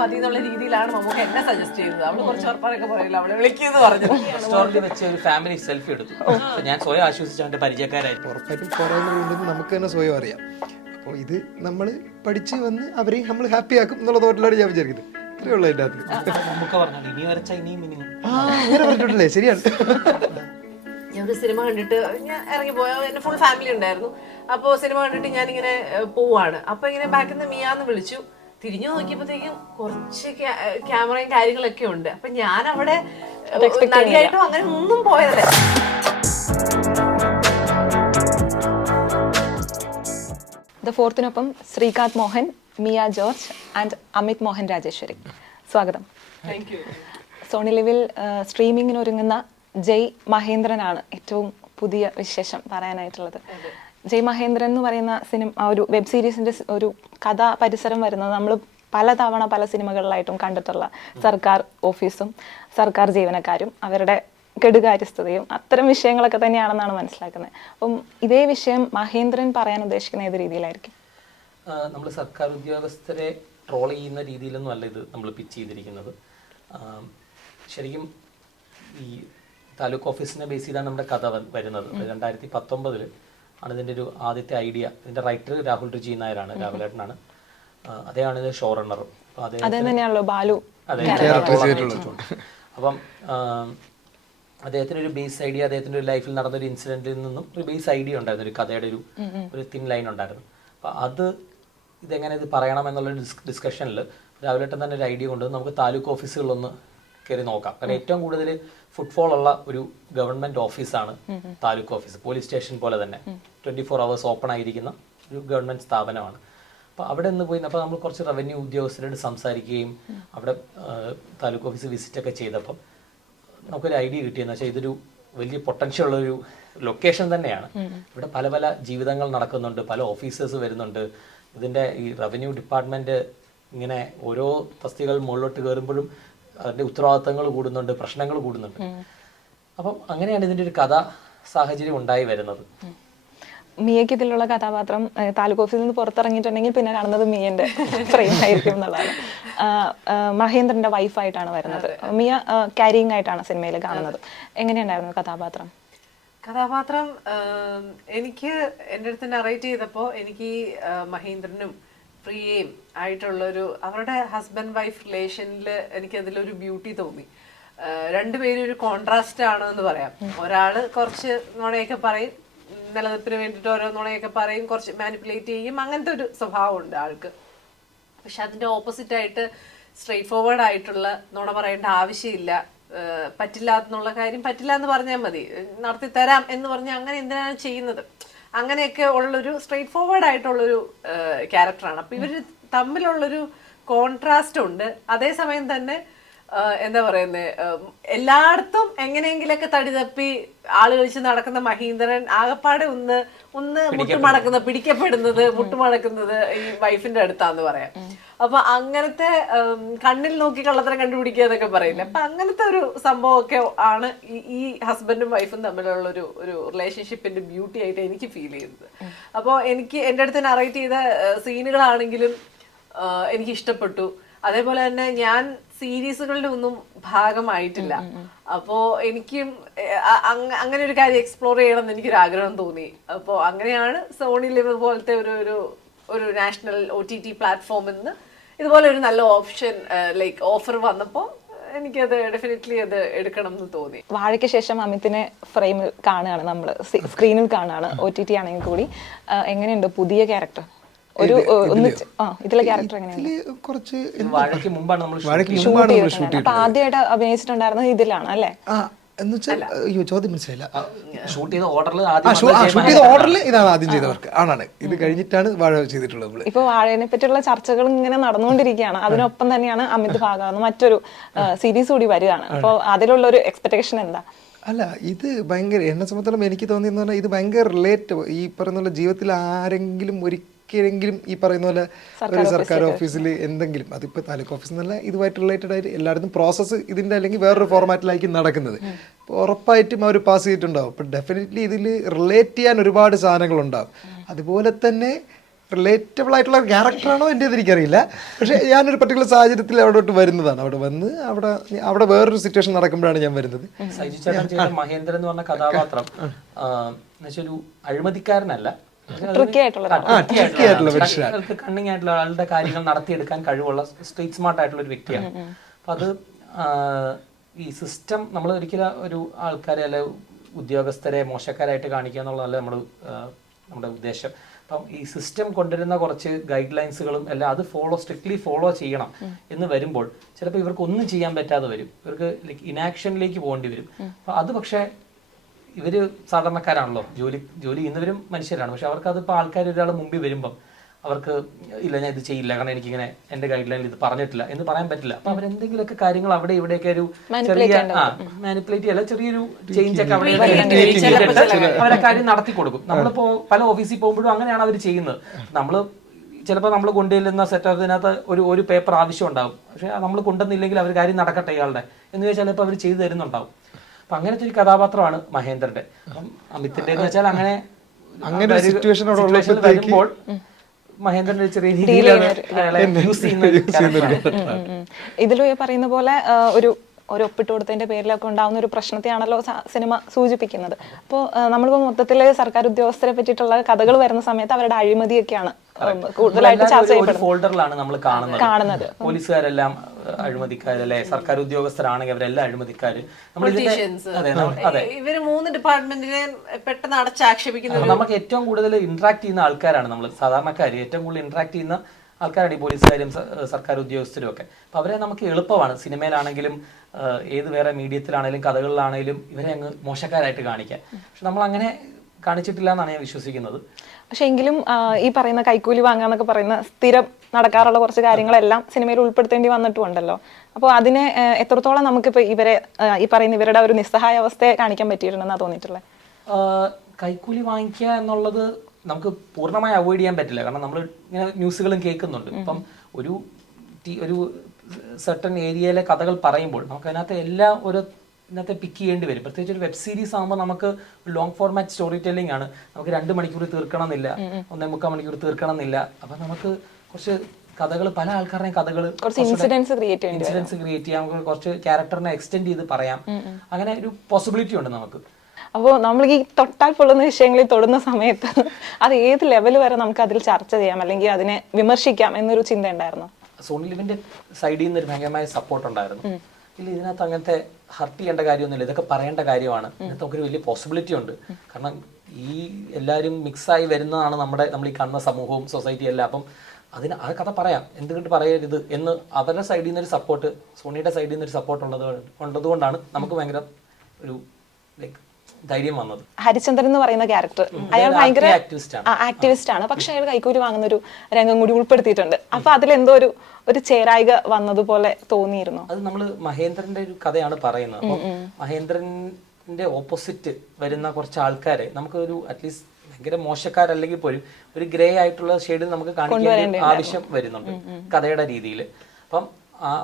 മതി എന്നുള്ള രീതിയിലാണ് നമുക്ക് എന്നെ സജസ്റ്റ് ചെയ്തത്. അവള് കുറച്ച് ഉറപ്പാനൊക്കെ പറയില്ല, അവളെ വിളിക്കുന്നു പറഞ്ഞു. റെസ്റ്റോറന്റിൽ വെച്ച് ഒരു ഫാമിലി സെൽഫി എടുത്തു. ഞാൻ സ്വയം ആശ്വസിച്ചു, അവന്റെ പരിചയക്കാരായി. ഉറപ്പായിട്ടും പറയുന്നുണ്ടെന്ന് നമുക്ക് തന്നെ സ്വയം അറിയാം. അപ്പോൾ ഇത് നമ്മൾ പഠിച്ച് വന്ന് അവരെയും നമ്മൾ ഹാപ്പി ആക്കും എന്നുള്ള തോട്ടിലാണ് ഞാൻ വിചാരിക്കുന്നത്. ഇത്രയേ ഉള്ളൂ അതിൻ്റെ അകത്ത്. നമുക്ക് പറഞ്ഞു ഇനി വരച്ച ഇനിയും മിനിമം അങ്ങനെ പറഞ്ഞിട്ടുണ്ടല്ലേ, ശരിയാണ്. ഞാൻ ഒരു സിനിമ കണ്ടിട്ട് ഞാൻ ഇറങ്ങിപ്പോയ എന്റെ ഫുൾ ഫാമിലി ഉണ്ടായിരുന്നു. അപ്പോൾ സിനിമ കണ്ടിട്ട് ഞാനിങ്ങനെ പോവാണ്. അപ്പൊ ഇങ്ങനെ ബാക്കിൽ നിന്ന് മിയാന്ന് വിളിച്ചു. തിരിഞ്ഞു നോക്കിയപ്പോഴത്തേക്കും കുറച്ച് ക്യാമറയും കാര്യങ്ങളൊക്കെ ഉണ്ട്. അപ്പൊ ഞാൻ അവിടെ നടിയായിട്ടും അങ്ങനെ ഒന്നും പോയതല്ലേ. ദ ഫോർത്തിനൊപ്പം ശ്രീകാന്ത് മോഹൻ, മിയ ജോർജ് ആൻഡ് അമിത് മോഹൻ രാജേശ്വരി. സ്വാഗതം. Thank you. സോണി ലിവിൽ സ്ട്രീമിങ്ങിന് ഒരുങ്ങുന്ന ജയ് മഹേന്ദ്രനാണ് ഏറ്റവും പുതിയ വിശേഷം പറയാനായിട്ടുള്ളത്. ജയ് മഹേന്ദ്രൻ എന്ന് പറയുന്ന ഒരു വെബ് സീരീസിന്റെ ഒരു കഥാ പരിസരം വരുന്നത് നമ്മൾ പലതവണ പല സിനിമകളിലായിട്ടും കണ്ടിട്ടുള്ള സർക്കാർ ഓഫീസും സർക്കാർ ജീവനക്കാരും അവരുടെ കെടുകാര്യസ്ഥതയും അത്തരം വിഷയങ്ങളൊക്കെ തന്നെയാണെന്നാണ് മനസ്സിലാക്കുന്നത്. അപ്പം ഇതേ വിഷയം മഹേന്ദ്രൻ പറയാൻ ഉദ്ദേശിക്കുന്ന ഏത് രീതിയിലായിരിക്കും? നമ്മൾ സർക്കാർ ഉദ്യോഗസ്ഥരെ ട്രോൾ ചെയ്യുന്ന രീതിയിലൊന്നും അല്ല ഇത് നമ്മൾ പിച്ച് ചെയ്തിരിക്കുന്നത്. ശരിക്കും ഈ താലൂക്ക് ഓഫീസിനെ ബേസ് ചെയ്താണ് നമ്മുടെ കഥ വരുന്നത്. 2019 ആണ് ഇതിൻ്റെ ഒരു ആദ്യത്തെ ഐഡിയ. ഇതിൻ്റെ റൈറ്റർ രാഹുൽ രുചി നായരാണ്, രാഹുലേട്ടനാണ്. അദ്ദേഹമാണ് ഇത് ഷോ റണ്ണറും. തന്നെയാണല്ലോ ബാലു. അപ്പം അദ്ദേഹത്തിന് ഒരു ബേസ് ഐഡിയ, അദ്ദേഹത്തിൻ്റെ ഒരു ലൈഫിൽ നടന്നൊരു ഇൻസിഡൻറ്റിൽ നിന്നും ഒരു ബേസ് ഐഡിയ ഉണ്ടായിരുന്നു, ഒരു കഥയുടെ ഒരു തിൻ ലൈൻ ഉണ്ടായിരുന്നു. അപ്പം ഇതെങ്ങനെ ഇത് പറയണം എന്നുള്ള ഡിസ്കഷനിൽ രാവിലെ തന്നെ ഒരു ഐഡിയ കൊണ്ട് നമുക്ക് താലൂക്ക് ഓഫീസുകളൊന്ന് കയറി നോക്കാം. കാരണം ഏറ്റവും കൂടുതൽ ഫുട്ഫോൾ ഉള്ള ഒരു ഗവൺമെന്റ് ഓഫീസാണ് താലൂക്ക് ഓഫീസ്. പോലീസ് സ്റ്റേഷൻ പോലെ തന്നെ 24 hours ഓപ്പൺ ആയിരിക്കുന്ന ഒരു ഗവൺമെന്റ് സ്ഥാപനമാണ്. അപ്പോൾ അവിടെ നിന്ന് പോയി അപ്പോൾ നമ്മൾ കുറച്ച് റവന്യൂ ഉദ്യോഗസ്ഥരോട് സംസാരിക്കുകയും അവിടെ താലൂക്ക് ഓഫീസ് വിസിറ്റ് ഒക്കെ ചെയ്തപ്പം നമുക്കൊരു ഐഡിയ കിട്ടിയെന്ന് വെച്ചാൽ ഇതൊരു വലിയ പൊട്ടൻഷ്യൽ ഉള്ളൊരു ലൊക്കേഷൻ തന്നെയാണ്. ഇവിടെ പല പല ജീവിതങ്ങൾ നടക്കുന്നുണ്ട്, പല ഓഫീസേഴ്സ് വരുന്നുണ്ട്. ഇതിൻ്റെ ഈ റവന്യൂ ഡിപ്പാർട്ട്മെൻറ്റ് ഇങ്ങനെ ഓരോ തസ്തികകൾ മുകളിലോട്ട് കയറുമ്പോഴും അതിൻ്റെ ഉത്തരവാദിത്തങ്ങൾ കൂടുന്നുണ്ട്, പ്രശ്നങ്ങൾ കൂടുന്നുണ്ട്. അപ്പം അങ്ങനെയാണ് ഇതിൻ്റെ ഒരു കഥാ സാഹചര്യം ഉണ്ടായി വരുന്നത്. മിയയ്ക്ക് ഇതിലുള്ള കഥാപാത്രം താലൂക്ക് ഓഫീസിൽ നിന്ന് പുറത്തിറങ്ങിയിട്ടുണ്ടെങ്കിൽ പിന്നെ കാണുന്നത് മിയന്റെ ഫ്രെയിം ആയിരിക്കും എന്നുള്ളതാണ്. മഹേന്ദ്രന്റെ വൈഫായിട്ടാണ് വരുന്നത്. മിയ ക്യാരിയിങ് ആയിട്ടാണ് സിനിമയിൽ കാണുന്നത്. എങ്ങനെയുണ്ടായിരുന്നു കഥാപാത്രം? കഥാപാത്രം എനിക്ക് എൻ്റെ അടുത്ത് നറേറ്റ് ചെയ്തപ്പോൾ എനിക്ക് മഹേന്ദ്രനും പ്രിയയും ആയിട്ടുള്ളൊരു അവരുടെ ഹസ്ബൻഡ് വൈഫ് റിലേഷനിൽ എനിക്ക് അതിലൊരു ബ്യൂട്ടി തോന്നി. രണ്ടുപേരും ഒരു കോൺട്രാസ്റ്റ് ആണ് എന്ന് പറയാം. ഒരാള് കുറച്ച് നുണയൊക്കെ പറയും, നിലനിൽപ്പിന് വേണ്ടിയിട്ട് ഓരോ നുണയൊക്കെ പറയും, കുറച്ച് മാനിപ്പുലേറ്റ് ചെയ്യും, അങ്ങനത്തെ ഒരു സ്വഭാവം ഉണ്ട് ആൾക്ക്. പക്ഷെ അതിന്റെ ഓപ്പോസിറ്റ് ആയിട്ട് സ്ട്രെയിറ്റ് ഫോർവേഡ് ആയിട്ടുള്ള നുണ പറയേണ്ട ആവശ്യമില്ല, പറ്റില്ല എന്നുള്ള കാര്യം പറ്റില്ല എന്ന് പറഞ്ഞാൽ മതി, നടത്തി തരാം എന്ന് പറഞ്ഞാൽ അങ്ങനെ എന്തിനാണ് ചെയ്യുന്നത്, അങ്ങനെയൊക്കെ ഉള്ളൊരു സ്ട്രെയിറ്റ് ഫോർവേഡ് ആയിട്ടുള്ളൊരു ക്യാരക്ടറാണ്. അപ്പൊ ഇവര് തമ്മിലുള്ളൊരു കോൺട്രാസ്റ്റ് ഉണ്ട്. അതേസമയം തന്നെ എന്താ പറയുന്നത്, എല്ലായിടത്തും എങ്ങനെയെങ്കിലൊക്കെ തടി തപ്പി ആള് കളിച്ച് നടക്കുന്ന മഹീന്ദ്രൻ ആകപ്പാടെ ഒന്ന് പിടിക്കപ്പെടുന്നത് മുട്ടുമടക്കുന്നത് ഈ വൈഫിന്റെ അടുത്താന്ന് പറയാം. അപ്പൊ അങ്ങനത്തെ കണ്ണിൽ നോക്കി കള്ളത്തരം കണ്ടുപിടിക്കുക എന്നൊക്കെ പറയില്ല. അപ്പൊ അങ്ങനത്തെ ഒരു സംഭവമൊക്കെ ആണ് ഈ ഹസ്ബൻഡും വൈഫും തമ്മിലുള്ള ഒരു റിലേഷൻഷിപ്പിന്റെ ബ്യൂട്ടി ആയിട്ട് എനിക്ക് ഫീൽ ചെയ്തത്. അപ്പോൾ എനിക്ക് എൻ്റെ അടുത്ത് നറേറ്റ് ചെയ്ത സീനുകളാണെങ്കിലും എനിക്ക് ഇഷ്ടപ്പെട്ടു. അതേപോലെ തന്നെ ഞാൻ സീരീസുകളുടെ ഒന്നും ഭാഗമായിട്ടില്ല. അപ്പോ എനിക്കും അങ്ങനെ ഒരു കാര്യം എക്സ്പ്ലോർ ചെയ്യണം എന്ന് എനിക്കൊരു ആഗ്രഹം തോന്നി. അപ്പോൾ അങ്ങനെയാണ് സോണി ലിവ് പോലത്തെ ഒരു നാഷണൽ OTT പ്ലാറ്റ്ഫോമിൽ നിന്ന് ഇതുപോലെ ഒരു നല്ല ഓപ്ഷൻ ഓഫർ വന്നപ്പോൾ എനിക്കത് ഡെഫിനറ്റ്ലി അത് എടുക്കണം എന്ന് തോന്നി. വാഴയ്ക്ക് ശേഷം അമിതിനെ ഫ്രെയിമിൽ കാണുകയാണ്, നമ്മൾ സ്ക്രീനിൽ കാണുകയാണ്, OTT ആണെങ്കിൽ കൂടി. എങ്ങനെയുണ്ട് പുതിയ ക്യാരക്ടർ? ഇതിലെ ക്യാരക്ടർ കുറച്ച് അപ്പൊ ആദ്യമായിട്ട് അഭിനയിച്ചിട്ടുണ്ടായിരുന്നത് ഇതിലാണ് അല്ലേ? ചോദ്യം മനസ്സിലായില്ല. ഷൂട്ട് ചെയ്ത ഓർഡറിൽ ഇതാണ് ആദ്യം ചെയ്തവർക്ക് ആണ്. ഇത് കഴിഞ്ഞിട്ടാണ് വാഴ ചെയ്തിട്ടുള്ളത്. ഇപ്പൊ വാഴയെ പറ്റിയുള്ള ചർച്ചകൾ ഇങ്ങനെ നടന്നുകൊണ്ടിരിക്കുകയാണ്. അതിനൊപ്പം തന്നെയാണ് അമിത് ഭാഗവത് മറ്റൊരു സീരീസ് കൂടി വരികയാണ്. അപ്പൊ അതിലുള്ള ഒരു എക്സ്പെക്ടേഷൻ എന്താ? അല്ല, ഇത് ഭയങ്കര എന്നെ സംബന്ധിച്ചിടത്തോളം എനിക്ക് തോന്നിയെന്ന് പറഞ്ഞാൽ ഇത് ഭയങ്കര റിലേറ്റ് ഈ പറയുന്ന ജീവിതത്തിൽ ആരെങ്കിലും ഒരിക്കലെങ്കിലും ഈ പറയുന്ന പോലെ ഒരു സർക്കാർ ഓഫീസിൽ എന്തെങ്കിലും, അതിപ്പോൾ താലൂക്ക് ഓഫീസ് എന്നല്ല, ഇതുമായിട്ട് റിലേറ്റഡ് ആയിട്ട് എല്ലായിടത്തും പ്രോസസ്സ് ഇതിൻ്റെ അല്ലെങ്കിൽ വേറൊരു ഫോർമാറ്റിലായിരിക്കും നടക്കുന്നത്. അപ്പോൾ ഉറപ്പായിട്ടും അവർ പാസ് ചെയ്തിട്ടുണ്ടാവും. അപ്പോൾ ഡെഫിനറ്റ്ലി ഇതിൽ റിലേറ്റ് ചെയ്യാൻ ഒരുപാട് സാധനങ്ങളുണ്ടാവും. അതുപോലെ തന്നെ റിലേറ്റബിൾ ആയിട്ടുള്ള ക്യാരക്ടറാണോ എൻ്റെ എനിക്കറിയില്ല. പക്ഷേ ഞാനൊരു പർട്ടിക്കുലർ സാഹചര്യത്തിൽ അവിടോട്ട് വരുന്നതാണ്. അവിടെ വന്ന് അവിടെ വേറൊരു സിറ്റുവേഷൻ നടക്കുമ്പോഴാണ് ഞാൻ വരുന്നത്. സൈജു ചേട്ടൻ ചെയ്ത മഹേന്ദ്രൻ എന്ന് പറഞ്ഞ കഥാപാത്രം എന്നുവെച്ചൊരു അഴിമതിക്കാരനല്ല, കണ്ണിങ് ആയിട്ടുള്ള ആളുടെ കാര്യങ്ങൾ നടത്തിയെടുക്കാൻ കഴിവുള്ള സ്ട്രീറ്റ് സ്മാർട്ട് ആയിട്ടുള്ള ഒരു വ്യക്തിയാണ്. അപ്പൊ അത് ഈ സിസ്റ്റം നമ്മൾ ഒരിക്കലും ഒരു ആൾക്കാരെ അല്ലെ ഉദ്യോഗസ്ഥരെ മോശക്കാരായിട്ട് കാണിക്കുക എന്നുള്ളതല്ല നമ്മുടെ ഉദ്ദേശം. അപ്പം ഈ സിസ്റ്റം കൊണ്ടുവരുന്ന കുറച്ച് ഗൈഡ് ലൈൻസുകളും എല്ലാം അത് സ്ട്രിക്ട്ലി ഫോളോ ചെയ്യണം എന്ന് വരുമ്പോൾ ചിലപ്പോൾ ഇവർക്ക് ഒന്നും ചെയ്യാൻ പറ്റാതെ വരും, ഇവർക്ക് ഇനാക്ഷനിലേക്ക് പോകേണ്ടി വരും. അപ്പൊ അത് പക്ഷേ ഇവര് സാധാരണക്കാരാണല്ലോ, ജോലി ചെയ്യുന്നവരും മനുഷ്യരാണ്. പക്ഷെ അവർക്ക് അതിപ്പോൾ ആൾക്കാർ ഒരാൾ മുമ്പിൽ വരുമ്പം അവർക്ക് ഇല്ല ഞാൻ ഇത് ചെയ്യില്ല കാരണം എനിക്കിങ്ങനെ എന്റെ ഗൈഡ് ലൈനിൽ ഇത് പറഞ്ഞിട്ടില്ല എന്ന് പറയാൻ പറ്റില്ല. അപ്പൊ അവരെന്തെങ്കിലുമൊക്കെ കാര്യങ്ങൾ അവിടെ ഇവിടെയൊക്കെ ഒരു ചെറിയ മാനിപ്പുലേറ്റ് ചെയ്യല്ല, ചെറിയൊരു ചേഞ്ച് ഒക്കെ അവിടെ അവരെ കാര്യം നടത്തി കൊടുക്കും. നമ്മളിപ്പോ പല ഓഫീസിൽ പോകുമ്പോഴും അങ്ങനെയാണ് അവർ ചെയ്യുന്നത്. ചിലപ്പോൾ നമ്മൾ കൊണ്ടുവരുന്ന സെറ്റപ്പിനകത്ത് ഒരു പേപ്പർ ആവശ്യം ഉണ്ടാവും, പക്ഷെ നമ്മൾ കൊണ്ടുവന്നില്ലെങ്കിൽ അവർ കാര്യം നടക്കട്ടെ ഇയാളുടെ എന്ന് ചോദിച്ചാൽ ചിലപ്പോൾ അവർ ചെയ്തു തരുന്നുണ്ടാവും. അപ്പൊ അങ്ങനത്തെ ഒരു കഥാപാത്രമാണ് മഹേന്ദ്രന്റെ. അപ്പം അമിത്തിന്റെ എന്ന് വെച്ചാൽ അങ്ങനെ സിറ്റുവേഷൻ വരുമ്പോൾ മഹേന്ദ്രന്റെ ചെറിയ രീതിയിൽ ഇതിലും ഈ പറയുന്ന പോലെ ഒരു ഒപ്പിട്ട് കൊടുത്തതിന്റെ പേരിലൊക്കെ ഉണ്ടാവുന്ന ഒരു പ്രശ്നത്തെയാണല്ലോ സിനിമ സൂചിപ്പിക്കുന്നത്. അപ്പോൾ നമ്മളിപ്പോൾ മൊത്തത്തിൽ സർക്കാർ ഉദ്യോഗസ്ഥരെ പറ്റിയിട്ടുള്ള കഥകൾ വരുന്ന സമയത്ത് അവരുടെ അഴിമതിയൊക്കെയാണ് കൂടുതലായിട്ട് ചർച്ച ചെയ്യപ്പെടുന്നത്. ഫോൾഡറിലാണ് നമ്മൾ കാണുന്നത്. പോലീസുകാരെല്ലാം അഴിമതിക്കാരല്ലേ, സർക്കാർ ഉദ്യോഗസ്ഥരാണെങ്കിൽ അവരെല്ലാം അഴിമതിക്കാര്. ഇവര് 3 ഡിപ്പാർട്ട്മെന്റിനെ പെട്ടെന്ന് അടച്ചാക്ഷേപിക്കുന്നത്. നമുക്ക് ഏറ്റവും കൂടുതൽ ഇന്ററാക്ട് ചെയ്യുന്ന ആൾക്കാരാണ് നമ്മൾ സാധാരണക്കാര്, ഏറ്റവും കൂടുതൽ ഇന്ററാക്ട് ചെയ്യുന്ന ആൾക്കാരാണ് ഈ പോലീസുകാരും സർക്കാർ ഉദ്യോഗസ്ഥരും ഒക്കെ. അപ്പൊ അവരെ നമുക്ക് എളുപ്പമാണ് സിനിമയിലാണെങ്കിലും ഏത് വേറെ മീഡിയത്തിലാണെങ്കിലും കഥകളിലാണെങ്കിലും ഇവരെ അങ്ങ് മോശക്കാരായിട്ട് കാണിക്കാൻ. പക്ഷെ നമ്മൾ അങ്ങനെ കാണിച്ചിട്ടില്ല എന്നാണ് ഞാൻ വിശ്വസിക്കുന്നത്. പക്ഷെ എങ്കിലും ഈ പറയുന്ന കൈക്കൂലി വാങ്ങാന്നൊക്കെ പറയുന്ന സ്ഥിരം നടക്കാറുള്ള കുറച്ച് കാര്യങ്ങളെല്ലാം സിനിമയിൽ ഉൾപ്പെടുത്തേണ്ടി വന്നിട്ടുണ്ടല്ലോ. അപ്പോൾ അതിനെ എത്രത്തോളം നമുക്കിപ്പോൾ ഈ പറയുന്ന ഇവരുടെ ഒരു നിസ്സഹായ അവസ്ഥയെ കാണിക്കാൻ പറ്റിയിട്ടുണ്ടെന്നാണ് തോന്നിയിട്ടുള്ളത്? കൈക്കൂലി വാങ്ങിക്കുക എന്നുള്ളത് നമുക്ക് പൂർണ്ണമായി അവോയ്ഡ് ചെയ്യാൻ പറ്റില്ല. കാരണം നമ്മൾ ഇങ്ങനെ ന്യൂസുകളും കേൾക്കുന്നുണ്ട്. ഇപ്പം ഒരു സർട്ടൻ ഏരിയയിലെ കഥകൾ പറയുമ്പോൾ നമുക്ക് അതിനകത്ത് എല്ലാം ഇതിനകത്ത് പിക്ക് ചെയ്യേണ്ടി വരും. പ്രത്യേകിച്ച് ഒരു വെബ് സീരീസ് ആകുമ്പോൾ നമുക്ക് ലോങ് ഫോർമാറ്റ് സ്റ്റോറി ടെല്ലിംഗ് ആണ്. നമുക്ക് 2 മണിക്കൂർ തീർക്കണം എന്നില്ല, 1.25 മണിക്കൂർ തീർക്കണം എന്നില്ല. അപ്പൊ നമുക്ക് കുറച്ച് കഥകൾ, പല ആൾക്കാരുടെയും കഥകൾ ഇൻസിഡൻസ് ക്രിയേറ്റ് ചെയ്യാം, നമുക്ക് കുറച്ച് ക്യാരക്ടറിനെ എക്സ്റ്റെൻഡ് ചെയ്ത് പറയാം. അങ്ങനെ ഒരു പോസിബിലിറ്റി ഉണ്ട് നമുക്ക്. അപ്പോൾ നമ്മൾ ഈ തൊട്ടാൽ പൊള്ളുന്ന വിഷയങ്ങളിൽ തൊടുന്ന സമയത്ത് അത് ഏത് ലെവൽ വരെ നമുക്ക് അതിൽ ചർച്ച ചെയ്യാം അല്ലെങ്കിൽ അതിനെ വിമർശിക്കാം എന്നൊരു ചിന്ത ഉണ്ടായിരുന്നു? സോണി ലിവിന്റെ സൈഡിൽ നിന്ന് ഒരു ഭയങ്കരമായ സപ്പോർട്ട് ഉണ്ടായിരുന്നു. ഇതിനകത്ത് അങ്ങനത്തെ ഹർട്ട് ചെയ്യേണ്ട കാര്യമൊന്നുമില്ല, ഇതൊക്കെ പറയേണ്ട കാര്യമാണ്. ഇതിനകത്ത് നമുക്കൊരു വലിയ പോസിബിലിറ്റി ഉണ്ട്. കാരണം ഈ എല്ലാവരും മിക്സായി വരുന്നതാണ് നമ്മൾ ഈ കാണുന്ന സമൂഹവും സൊസൈറ്റിയും എല്ലാം. അപ്പം ആ കഥ പറയാം, എന്തുകൊണ്ട് പറയരുത് എന്ന് അവരുടെ സൈഡിൽ നിന്നൊരു സപ്പോർട്ട്, സോണിയുടെ സൈഡിൽ നിന്നൊരു സപ്പോർട്ട് ഉള്ളതുകൊണ്ടാണ് നമുക്ക് ഭയങ്കര ഒരു ധൈര്യം വന്നത്. ഹരിചന്ദ്രൻ എന്ന് പറയുന്ന ക്യാരക്ടർ അയാൾ ഭയങ്കര ആക്ടിവിസ്റ്റ് ആണ്, പക്ഷെ അയാൾ കൈക്കൂലി വാങ്ങുന്ന ഒരു രംഗം കൂടി ഉൾപ്പെടുത്തിയിട്ടുണ്ട്. അപ്പൊ അതിലെന്തോ ഒരു ചേരായിക വന്നതുപോലെ തോന്നിയിരുന്നു. അത് നമ്മള് മഹേന്ദ്രന്റെ ഒരു കഥയാണ് പറയുന്നത്. അപ്പൊ മഹേന്ദ്രന്റെ ഓപ്പോസിറ്റ് വരുന്ന കുറച്ച് ആൾക്കാരെ നമുക്കൊരു അറ്റ്ലീസ്റ്റ് ഭയങ്കര മോശക്കാരല്ലെങ്കിൽ പോലും ഒരു ഗ്രേ ആയിട്ടുള്ള ഷെയ്ഡിൽ നമുക്ക് കാണിക്കാൻ ആവശ്യം വരുന്നുണ്ട് കഥയുടെ രീതിയിൽ. അപ്പം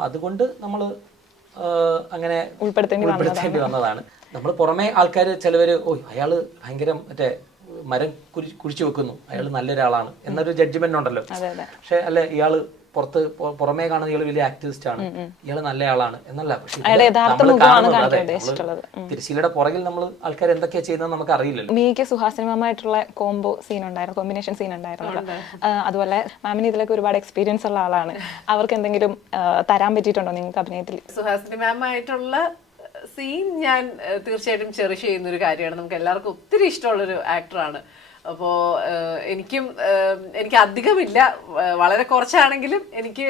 അതുകൊണ്ട് നമ്മള് അങ്ങനെ ഉൾപ്പെടുത്തേണ്ടി വന്നതാണ്. നമ്മൾ പുറമെ ആൾക്കാർ ചിലവര് അയാള് ഭയങ്കര മറ്റേ മരം കുഴിച്ചു വെക്കുന്നു, അയാൾ നല്ലൊരാളാണ് എന്നൊരു ജഡ്ജ്മെന്റ് ഉണ്ടല്ലോ. പക്ഷെ അല്ലെ, ഇയാള് പുറമേ കാണുന്ന ഇയാൾ വലിയ ആക്ടിവിസ്റ്റ് ആണ്, ഇയാള് നല്ലയാളാണ് എന്നല്ല. പക്ഷെ തിരുശീലയുടെ പുറകിൽ നമ്മൾ ആൾക്കാർ എന്തൊക്കെയാ ചെയ്യുന്നത് നമുക്ക് അറിയില്ലല്ലോ. മീക്ക് സുഹാസിനിമായിട്ടുള്ള കോമ്പിനേഷൻ സീൻ ഉണ്ടായിരുന്നു. അതുപോലെ മാമിന് ഇതിലൊക്കെ ഒരുപാട് എക്സ്പീരിയൻസ് ഉള്ള ആളാണ്. അവർക്ക് എന്തെങ്കിലും തരാൻ പറ്റിയിട്ടുണ്ടോ നിങ്ങൾക്ക് അഭിനയത്തിൽ? സുഹാസിനി മാമായിട്ടുള്ള സീൻ ഞാൻ തീർച്ചയായിട്ടും ചെറിഷ് ചെയ്യുന്ന ഒരു കാര്യമാണ്. നമുക്ക് എല്ലാവർക്കും ഒത്തിരി ഇഷ്ടമുള്ളൊരു ആക്ടറാണ്. അപ്പോൾ എനിക്ക് അധികമില്ല, വളരെ കുറച്ചാണെങ്കിലും എനിക്ക്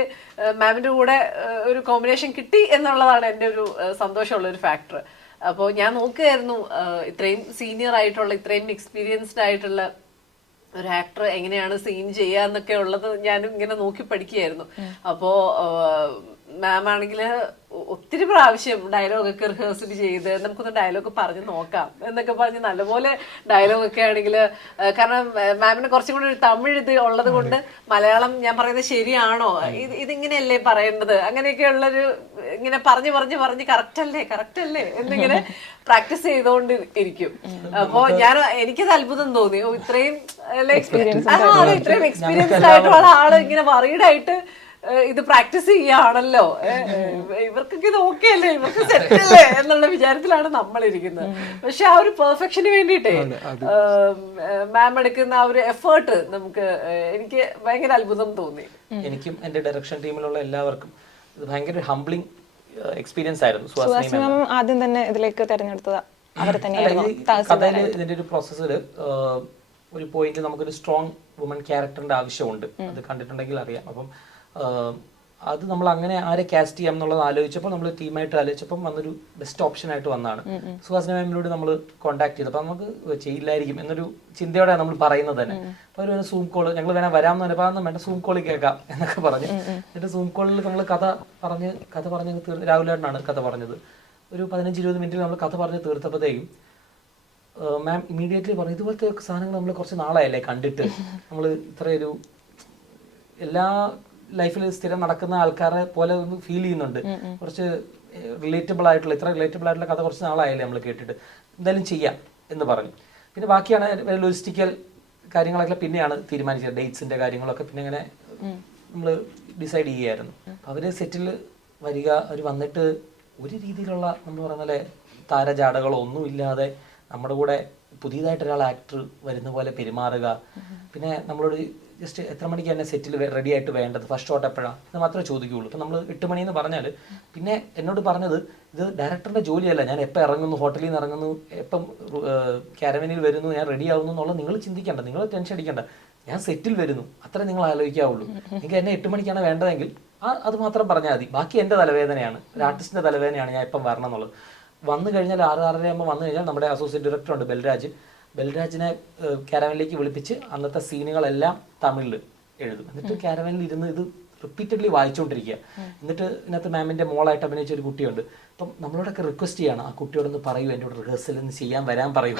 മാമിൻ്റെ കൂടെ ഒരു കോമ്പിനേഷൻ കിട്ടി എന്നുള്ളതാണ് എൻ്റെ ഒരു സന്തോഷമുള്ളൊരു ഫാക്ടർ. അപ്പോൾ ഞാൻ നോക്കുകയായിരുന്നു ഇത്രയും സീനിയർ ആയിട്ടുള്ള, ഇത്രയും എക്സ്പീരിയൻസ്ഡ് ആയിട്ടുള്ള ഒരു ആക്ടർ എങ്ങനെയാണ് സീൻ ചെയ്യുക എന്നൊക്കെ ഉള്ളത് ഞാനും ഇങ്ങനെ നോക്കി പഠിക്കുകയായിരുന്നു. അപ്പോൾ മാം ആണെങ്കിൽ ഒത്തിരി പ്രാവശ്യം ഡയലോഗൊക്കെ റിഹേഴ്സൽ ചെയ്ത് നമുക്കൊന്ന് ഡയലോഗ് പറഞ്ഞ് നോക്കാം എന്നൊക്കെ പറഞ്ഞ് നല്ലപോലെ ഡയലോഗൊക്കെ ആണെങ്കിൽ, കാരണം മാമിന് കുറച്ചും കൂടി ഒരു തമിഴ് ഇത് ഉള്ളത് കൊണ്ട് മലയാളം ഞാൻ പറയുന്നത് ശരിയാണോ, ഇതിങ്ങനെയല്ലേ പറയേണ്ടത്, അങ്ങനെയൊക്കെ ഉള്ളൊരു ഇങ്ങനെ പറഞ്ഞ് പറഞ്ഞ് പറഞ്ഞ് കറക്റ്റ് അല്ലേ എന്നിങ്ങനെ പ്രാക്ടീസ് ചെയ്തുകൊണ്ട് ഇരിക്കും. അപ്പോ എനിക്കത് അത്ഭുതം തോന്നി. ഇത്രയും എക്സ്പീരിയൻസ്ഡ് ആയിട്ടുള്ള ആള് ഇങ്ങനെ വറീഡായിട്ട് ഇത് പ്രാക്ടീസ് ചെയ്യാണല്ലോ, ഇവർക്കൊക്കെ ഇത് ഓക്കെ അല്ലേ, ഇവർക്ക് സെറ്റ് അല്ലേ എന്നുള്ള വിചാരത്തിലാണ് നമ്മളിരിക്കുന്നത്. പക്ഷെ ആ ഒരു പെർഫെക്ഷന് വേണ്ടിയിട്ടേ മാം എടുക്കുന്ന ആ ഒരു എഫേർട്ട് എനിക്ക് ഭയങ്കര അത്ഭുതം തോന്നി. എനിക്കും എന്റെ ഡയറക്ഷൻ ടീമിലുള്ള എല്ലാവർക്കും ഇത് ഭയങ്കര ഹംബ്ലിംഗ് എക്സ്പീരിയൻസ് ആയിരുന്നു. സുഹാസിനി മാം ആദ്യം തന്നെ ഇതിലേക്ക് തെരഞ്ഞെടുത്തത് അവരെ തന്നെയായിരുന്നു. കഥയില് ഇതിന്റെ ഒരു പ്രോസസ്സില് ഒരു പോയിന്റ് നമുക്കൊരു സ്ട്രോങ് വുമൺ ക്യാരക്ടറിന്റെ ആവശ്യമുണ്ട്. അത് കണ്ടിട്ടുണ്ടെങ്കിൽ അറിയാം. അപ്പം അത് നമ്മൾ അങ്ങനെ ആരെ കാസ്റ്റ് ചെയ്യാം എന്നുള്ളത് ആലോചിച്ചപ്പോൾ നമ്മൾ ടീമായിട്ട് ആലോചിച്ചപ്പോൾ വന്നൊരു ബെസ്റ്റ് ഓപ്ഷൻ ആയിട്ട് വന്നതാണ്. സുഹാസിനി മാമിനോട് നമ്മൾ കോൺടാക്ട് ചെയ്തപ്പോൾ നമുക്ക് ചെയ്യില്ലായിരിക്കും എന്നൊരു ചിന്തയോടെ നമ്മൾ പറയുന്നത് തന്നെ. അപ്പോൾ ഒരു സൂം കോൾ ഞങ്ങൾ വേണേൽ വരാമെന്ന് പറഞ്ഞപ്പോൾ വേണ്ട സൂം കോളിൽ കേൾക്കാം എന്നൊക്കെ പറഞ്ഞ് എന്നിട്ട് സൂം കോളിൽ നമ്മൾ കഥ പറഞ്ഞ് രാഹുലേട്ടനാണ് കഥ പറഞ്ഞത്. ഒരു 15-20 മിനിറ്റിൽ നമ്മൾ കഥ പറഞ്ഞ് തീർത്തപ്പോഴത്തേക്കും മാം ഇമീഡിയറ്റ്ലി പറഞ്ഞു, ഇതുപോലത്തെ സാധനങ്ങൾ നമ്മൾ കുറച്ച് നാളായല്ലേ കണ്ടിട്ട്, നമ്മൾ ഇത്രയൊരു എല്ലാ ലൈഫിൽ സ്ഥിരം നടക്കുന്ന ആൾക്കാരെ പോലെ ഒന്ന് ഫീൽ ചെയ്യുന്നുണ്ട്, കുറച്ച് റിലേറ്റബിൾ ആയിട്ടുള്ള കഥ കുറച്ച് നാളായാലേ നമ്മൾ കേട്ടിട്ട്, എന്തായാലും ചെയ്യാം എന്ന് പറഞ്ഞു. പിന്നെ ബാക്കിയാണ് ലോജിസ്റ്റിക്കൽ കാര്യങ്ങളൊക്കെ പിന്നെയാണ് തീരുമാനിച്ചത്. ഡേറ്റ്സിന്റെ കാര്യങ്ങളൊക്കെ പിന്നെ ഇങ്ങനെ നമ്മൾ ഡിസൈഡ് ചെയ്യുകയായിരുന്നു. അവര് സെറ്റിൽ വരിക, അവർ വന്നിട്ട് ഒരു രീതിയിലുള്ള നമ്മൾ പറയുന്ന പോലെ താരജാടകളോ ഒന്നുമില്ലാതെ നമ്മുടെ കൂടെ പുതിയതായിട്ട് ഒരാൾ ആക്ടർ വരുന്ന പോലെ പെരുമാറുക. പിന്നെ നമ്മളോട് ജസ്റ്റ് എത്ര മണിക്ക് തന്നെ സെറ്റിൽ റെഡി ആയിട്ട് വേണ്ടത്, ഫസ്റ്റ് ഷോട്ട് എപ്പോഴാണ് എന്ന് മാത്രമേ ചോദിക്കുകയുള്ളൂ. ഇപ്പം നമ്മൾ 8 മണിയെന്ന് പറഞ്ഞാൽ പിന്നെ എന്നോട് പറഞ്ഞത് ഇത് ഡയറക്ടറുടെ ജോലിയല്ല, ഞാൻ എപ്പോൾ ഇറങ്ങുന്നു, ഹോട്ടലിൽ നിന്ന് ഇറങ്ങുന്നു, എപ്പം കാരവനിൽ വരുന്നു, ഞാൻ റെഡി ആവുന്നു എന്നുള്ളത് നിങ്ങൾ ചിന്തിക്കേണ്ട, നിങ്ങൾ ടെൻഷൻ അടിക്കേണ്ട. ഞാൻ സെറ്റിൽ വരുന്നു, അത്ര നിങ്ങൾ ആലോചിക്കാവുള്ളൂ. നിങ്ങൾക്ക് എന്നെ 8 മണിക്കാണ് വേണ്ടതെങ്കിൽ അത് മാത്രം പറഞ്ഞാൽ മതി. ബാക്കി എൻ്റെ തലവേദനയാണ്, ഒരു ആർട്ടിസ്റ്റിൻ്റെ തലവേദനയാണ് ഞാൻ ഇപ്പം വരണം എന്നുള്ളത്. വന്നു കഴിഞ്ഞാൽ 6-6:30 ആകുമ്പോൾ വന്നു കഴിഞ്ഞാൽ നമ്മുടെ അസോസിയേറ്റ് ഡയറക്ടറുണ്ട് ബൽരാജിനെ കാരവനിലേക്ക് വിളിപ്പിച്ച് അന്നത്തെ സീനുകളെല്ലാം തമിഴിൽ എഴുതും. എന്നിട്ട് കാരവനിൽ ഇരുന്ന് ഇത് റിപ്പീറ്റഡ്ലി വായിച്ചുകൊണ്ടിരിക്കുക. എന്നിട്ട് ഇതിനകത്ത് മാമിൻ്റെ മോളായിട്ട് അഭിനയിച്ച ഒരു കുട്ടിയുണ്ട്. അപ്പം നമ്മളോടൊക്കെ റിക്വസ്റ്റ് ചെയ്യണം, ആ കുട്ടിയോടൊന്ന് പറയൂ, എൻ്റെ കൂടെ റിഹേഴ്സൽ ഒന്ന് ചെയ്യാൻ വരാൻ പറയൂ.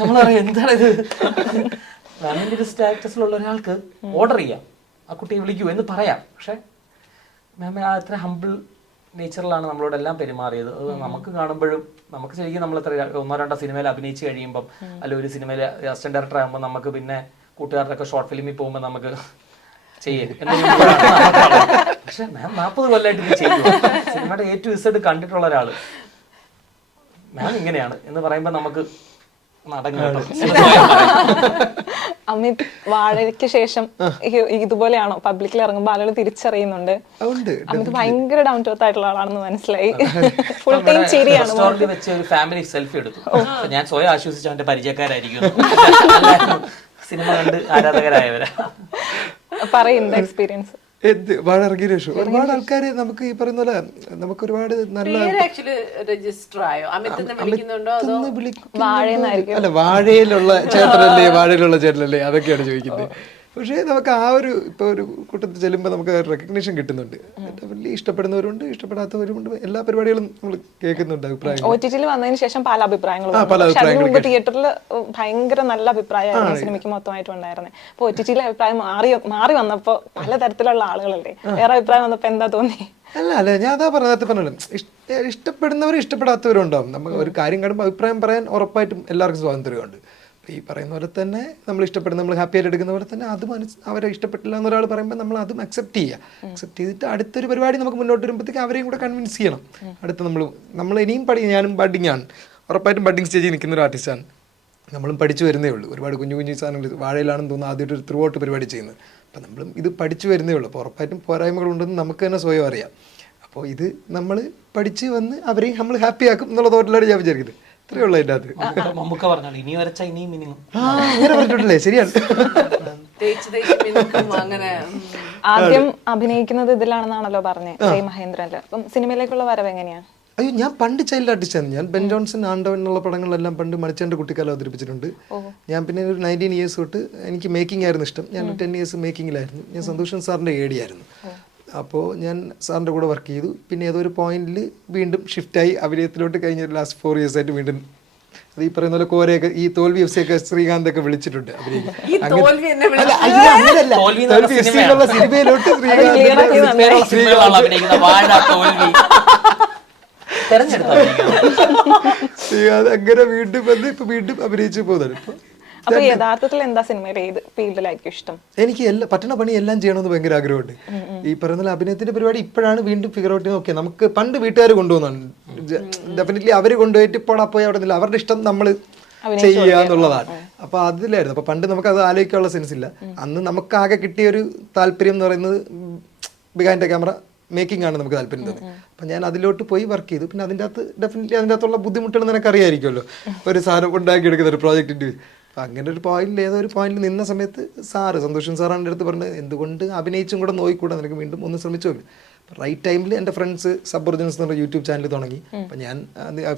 നമ്മളറിയാം എന്താണിത്, മാമിൻ്റെ ഒരു സ്റ്റാറ്റസിലുള്ള ഒരാൾക്ക് ഓർഡർ ചെയ്യാം, ആ കുട്ടിയെ വിളിക്കൂ എന്ന് പറയാം. പക്ഷെ മാം അത്ര ഹംബിൾ നേച്ചറിലാണ് നമ്മളോടെല്ലാം പെരുമാറിയത്. അത് നമുക്ക് കാണുമ്പോഴും നമുക്ക് ശരിക്കും നമ്മൾ എത്ര 1-2 സിനിമയിൽ അഭിനയിച്ച് കഴിയുമ്പം അല്ല ഒരു സിനിമയിൽ അസിസ്റ്റന്റ് ഡയറക്ടർ ആകുമ്പോൾ നമുക്ക് പിന്നെ കൂട്ടുകാരുടെ ഷോർട്ട് ഫിലിമിൽ പോകുമ്പോൾ നമുക്ക് ചെയ്യും. പക്ഷെ മാം 40 കൊല്ലമായിട്ട് ഇത് ചെയ്യും. സിനിമയുടെ A to Z കണ്ടിട്ടുള്ള ഒരാള് മാം ഇങ്ങനെയാണ് എന്ന് പറയുമ്പോൾ നമുക്ക് അമിത് വാഴയ്ക്ക് ശേഷം ഇതുപോലെയാണോ പബ്ലിക്കിൽ ഇറങ്ങുമ്പോൾ ആളുകൾ തിരിച്ചറിയുന്നുണ്ട്? അമിത് ഭയങ്കര ഡൗൺ ടു എർത്ത് ആയിട്ടുള്ള ആളാണെന്ന് മനസ്സിലായി. ഫുൾ ടൈം ചിരിയാണ്. വെച്ച് ഒരു ഫാമിലി സെൽഫി എടുത്തു. ഞാൻ സ്വയം ആശ്വസിച്ച അവന്റെ പരിചയക്കാരായിരിക്കും, സിനിമ കണ്ട് ആരാധകരായവരാ. പറയുന്ന എക്സ്പീരിയൻസ് വാഴ ഇറങ്ങിയ ശേഷം ഒരുപാട് ആൾക്കാര് നമുക്ക് ഈ പറയുന്ന പോലെ നമുക്ക് ഒരുപാട് നല്ല അല്ല വാഴയിലുള്ള ചേട്ടനല്ലേ അതൊക്കെയാണ് ചോദിക്കുന്നത്. പക്ഷേ നമുക്ക് ആ ഒരു ഇപ്പൊ ഒരു കൂട്ടത്തിൽ ചെല്ലുമ്പോൾ നമുക്ക് റെക്കഗ്നീഷൻ കിട്ടുന്നുണ്ട്. വലിയ ഇഷ്ടപ്പെടുന്നവരുണ്ട്, ഇഷ്ടപ്പെടാത്തവരുണ്ട്. എല്ലാ പരിപാടികളും നമ്മൾ കേൾക്കുന്നുണ്ട്. അഭിപ്രായങ്ങൾ OTT വന്നതിന് ശേഷം പല അഭിപ്രായങ്ങളും തിയേറ്ററിൽ ഭയങ്കര നല്ല അഭിപ്രായമായിരുന്നു സിനിമയ്ക്ക് മൊത്തമായിട്ടും ഉണ്ടായിരുന്നത്. അപ്പൊ OTT അഭിപ്രായം മാറി വന്നപ്പോ പലതരത്തിലുള്ള ആളുകളല്ലേ, വേറെ അഭിപ്രായം വന്നപ്പോ എന്താ തോന്നി? അല്ല ഞാൻ അതാ പറഞ്ഞല്ലോ, ഇഷ്ടപ്പെടുന്നവരും ഇഷ്ടപ്പെടാത്തവരും ഉണ്ടാവും. നമ്മൾ ഒരു കാര്യം കാണുമ്പോൾ അഭിപ്രായം പറയാൻ ഉറപ്പായിട്ടും എല്ലാവർക്കും സ്വാതന്ത്ര്യമുണ്ട്. ഈ പറയുന്ന പോലെ തന്നെ നമ്മൾ ഇഷ്ടപ്പെടുന്ന, നമ്മൾ ഹാപ്പി ആയിട്ട് എടുക്കുന്ന പോലെ തന്നെ അത് അവരെ ഇഷ്ടപ്പെട്ടില്ല എന്നൊരാൾ പറയുമ്പോൾ നമ്മൾ അതും അക്സെപ്റ്റ് അക്സെപ്റ്റ് ചെയ്തിട്ട് അടുത്തൊരു പരിപാടി നമുക്ക് മുന്നോട്ട് വരുമ്പോഴത്തേക്ക് അവരെയും കൂടെ കൺവിൻസ് ചെയ്യണം. അടുത്ത് നമ്മൾ ഇനിയും ഞാനും ബഡ്ഡിങ് ആണ്, ഉറപ്പായിട്ടും ബഡ്ഡിങ് സ്റ്റേജിൽ നിൽക്കുന്ന ഒരു ആർട്ടിസ്റ്റാണ്. നമ്മളും പഠിച്ചു വരുന്നേ ഉള്ളൂ. ഒരുപാട് കുഞ്ഞു സാധനങ്ങൾ വാഴയിലാണെന്ന് തോന്നുന്നു ആദ്യമായിട്ട് ഒരു ത്രൂ ഔട്ട് പരിപാടി ചെയ്യുന്നത്. അപ്പം നമ്മളും ഇത് പഠിച്ചു വരുന്നേ ഉള്ളൂ. അപ്പോൾ ഉറപ്പായിട്ടും പോരായ്മകളുണ്ടെന്ന് നമുക്ക് തന്നെ സ്വയം അറിയാം. അപ്പോൾ ഇത് നമ്മൾ പഠിച്ച് വന്ന് അവരെയും നമ്മൾ ഹാപ്പി ആക്കും എന്നുള്ള തോട്ടിലാണ് ഞാൻ വിചാരിക്കുന്നത്. ഇത്രയേ ഉള്ളൂ അതിൻ്റെ അകത്ത്. അങ്ങനെ പറഞ്ഞിട്ടില്ലേ, ശരിയാണ്. ആദ്യം അഭിനയിക്കുന്നത് ഇതിലാണെന്നാണല്ലോ പറഞ്ഞത്, ജയ് മഹേന്ദ്രനില്. അപ്പം സിനിമയിലേക്കുള്ള വരവ് എങ്ങനെയാ? അയ്യോ, ഞാൻ പണ്ട് ചൈൽഡ് ആർട്ടിസ്റ്റാണ്. ഞാൻ ബെൻ ജോൺസൺ, ആണ്ടവൻ എന്നുള്ള പടങ്ങളിലെല്ലാം പണ്ട് മണിച്ചേൻ്റെ കുട്ടിക്കാലം അവതരിപ്പിച്ചിട്ടുണ്ട്. ഞാൻ പിന്നെ ഒരു 19 ഇയേഴ്സ് തൊട്ട് എനിക്ക് മേക്കിംഗ് ആയിരുന്നു ഇഷ്ടം. ഞാൻ 10 ഇയേഴ്സ് മേക്കിങ്ങിലായിരുന്നു. ഞാൻ സന്തോഷൻ സാറിൻ്റെ AD ആയിരുന്നു. അപ്പോൾ ഞാൻ സാറിൻ്റെ കൂടെ വർക്ക് ചെയ്തു. പിന്നെ ഏതൊരു പോയിന്റിൽ വീണ്ടും ഷിഫ്റ്റായി അഭിനയത്തിലോട്ട്. കഴിഞ്ഞ ലാസ്റ്റ് 4 years ആയിട്ട് വീണ്ടും അത് ഈ പറയുന്ന പോലെ കോരയൊക്കെ ഈ തോൽവി FC ഒക്കെ ശ്രീകാന്ത് ഒക്കെ വിളിച്ചിട്ടുണ്ട് അഭിനയിക്കാൻ. സിനിമയിലോട്ട് ശ്രീകാന്ത് അങ്ങനെ വീണ്ടും വന്ന് ഇപ്പൊ വീണ്ടും അഭിനയിച്ചു പോകുന്നത്. ഇപ്പൊ അപ്പൊ യഥാർത്ഥത്തിൽ എന്താ സിനിമയിൽ ഏത് ഫീൽഡിലായിരിക്കും ഇഷ്ടം? എനിക്ക് പറ്റുന്ന പണി എല്ലാം ചെയ്യണമെന്ന് ഭയങ്കര ആഗ്രഹമുണ്ട്. ഈ പറയുന്ന അഭിനയത്തിന്റെ പരിപാടി ഇപ്പോഴാണ് വീണ്ടും ഫിഗർ ഔട്ട് നോക്കിയത്. നമുക്ക് പണ്ട് വീട്ടുകാർ കൊണ്ടുപോകുന്നതാണ്, ഡെഫിനറ്റ്ലി അവർ കൊണ്ടുപോയിട്ട് ഇപ്പോൾ പോയി അവിടെ നിന്നില്ല, അവരുടെ ഇഷ്ടം നമ്മൾ ചെയ്യുക എന്നുള്ളതാണ്. അപ്പൊ അതിലായിരുന്നു. അപ്പൊ പണ്ട് നമുക്ക് അത് ആലോചിക്കാനുള്ള സെൻസ് ഇല്ല. അന്ന് നമുക്ക് ആകെ കിട്ടിയ ഒരു താല്പര്യം എന്ന് പറയുന്നത് ബിഹൈൻഡ് ദ ക്യാമറ മേക്കിംഗ് ആണ് നമുക്ക് താല്പര്യം തോന്നി. അപ്പം ഞാൻ അതിലോട്ട് പോയി വർക്ക് ചെയ്തു. പിന്നെ അതിൻ്റെ അകത്ത് ഡെഫിനറ്റ്ലി അതിൻ്റെ അകത്തുള്ള ബുദ്ധിമുട്ടുകൾ നിനക്ക് അറിയാമായിരിക്കുമല്ലോ, ഒരു സാധനം ഉണ്ടാക്കിയെടുക്കുന്ന ഒരു പ്രോജക്റ്റിൻ്റെ. അപ്പം അങ്ങനെ ഒരു പോയിന്റിൽ ഏതോ ഒരു പോയിന്റിൽ നിന്ന സമയത്ത് സന്തോഷൻ സാറാണ് എൻ്റെ അടുത്ത് പറഞ്ഞത്, എന്തുകൊണ്ട് അഭിനയിച്ചും കൂടെ നോക്കിക്കൂടെ, നിനക്ക് വീണ്ടും ഒന്ന് ശ്രമിച്ചു നോക്കി. റൈറ്റ് ടൈമിൽ എൻ്റെ ഫ്രണ്ട്സ് സബ്ഒറിജിൻസ് എന്ന് പറഞ്ഞ യൂട്യൂബ് ചാനൽ തുടങ്ങി. അപ്പം ഞാൻ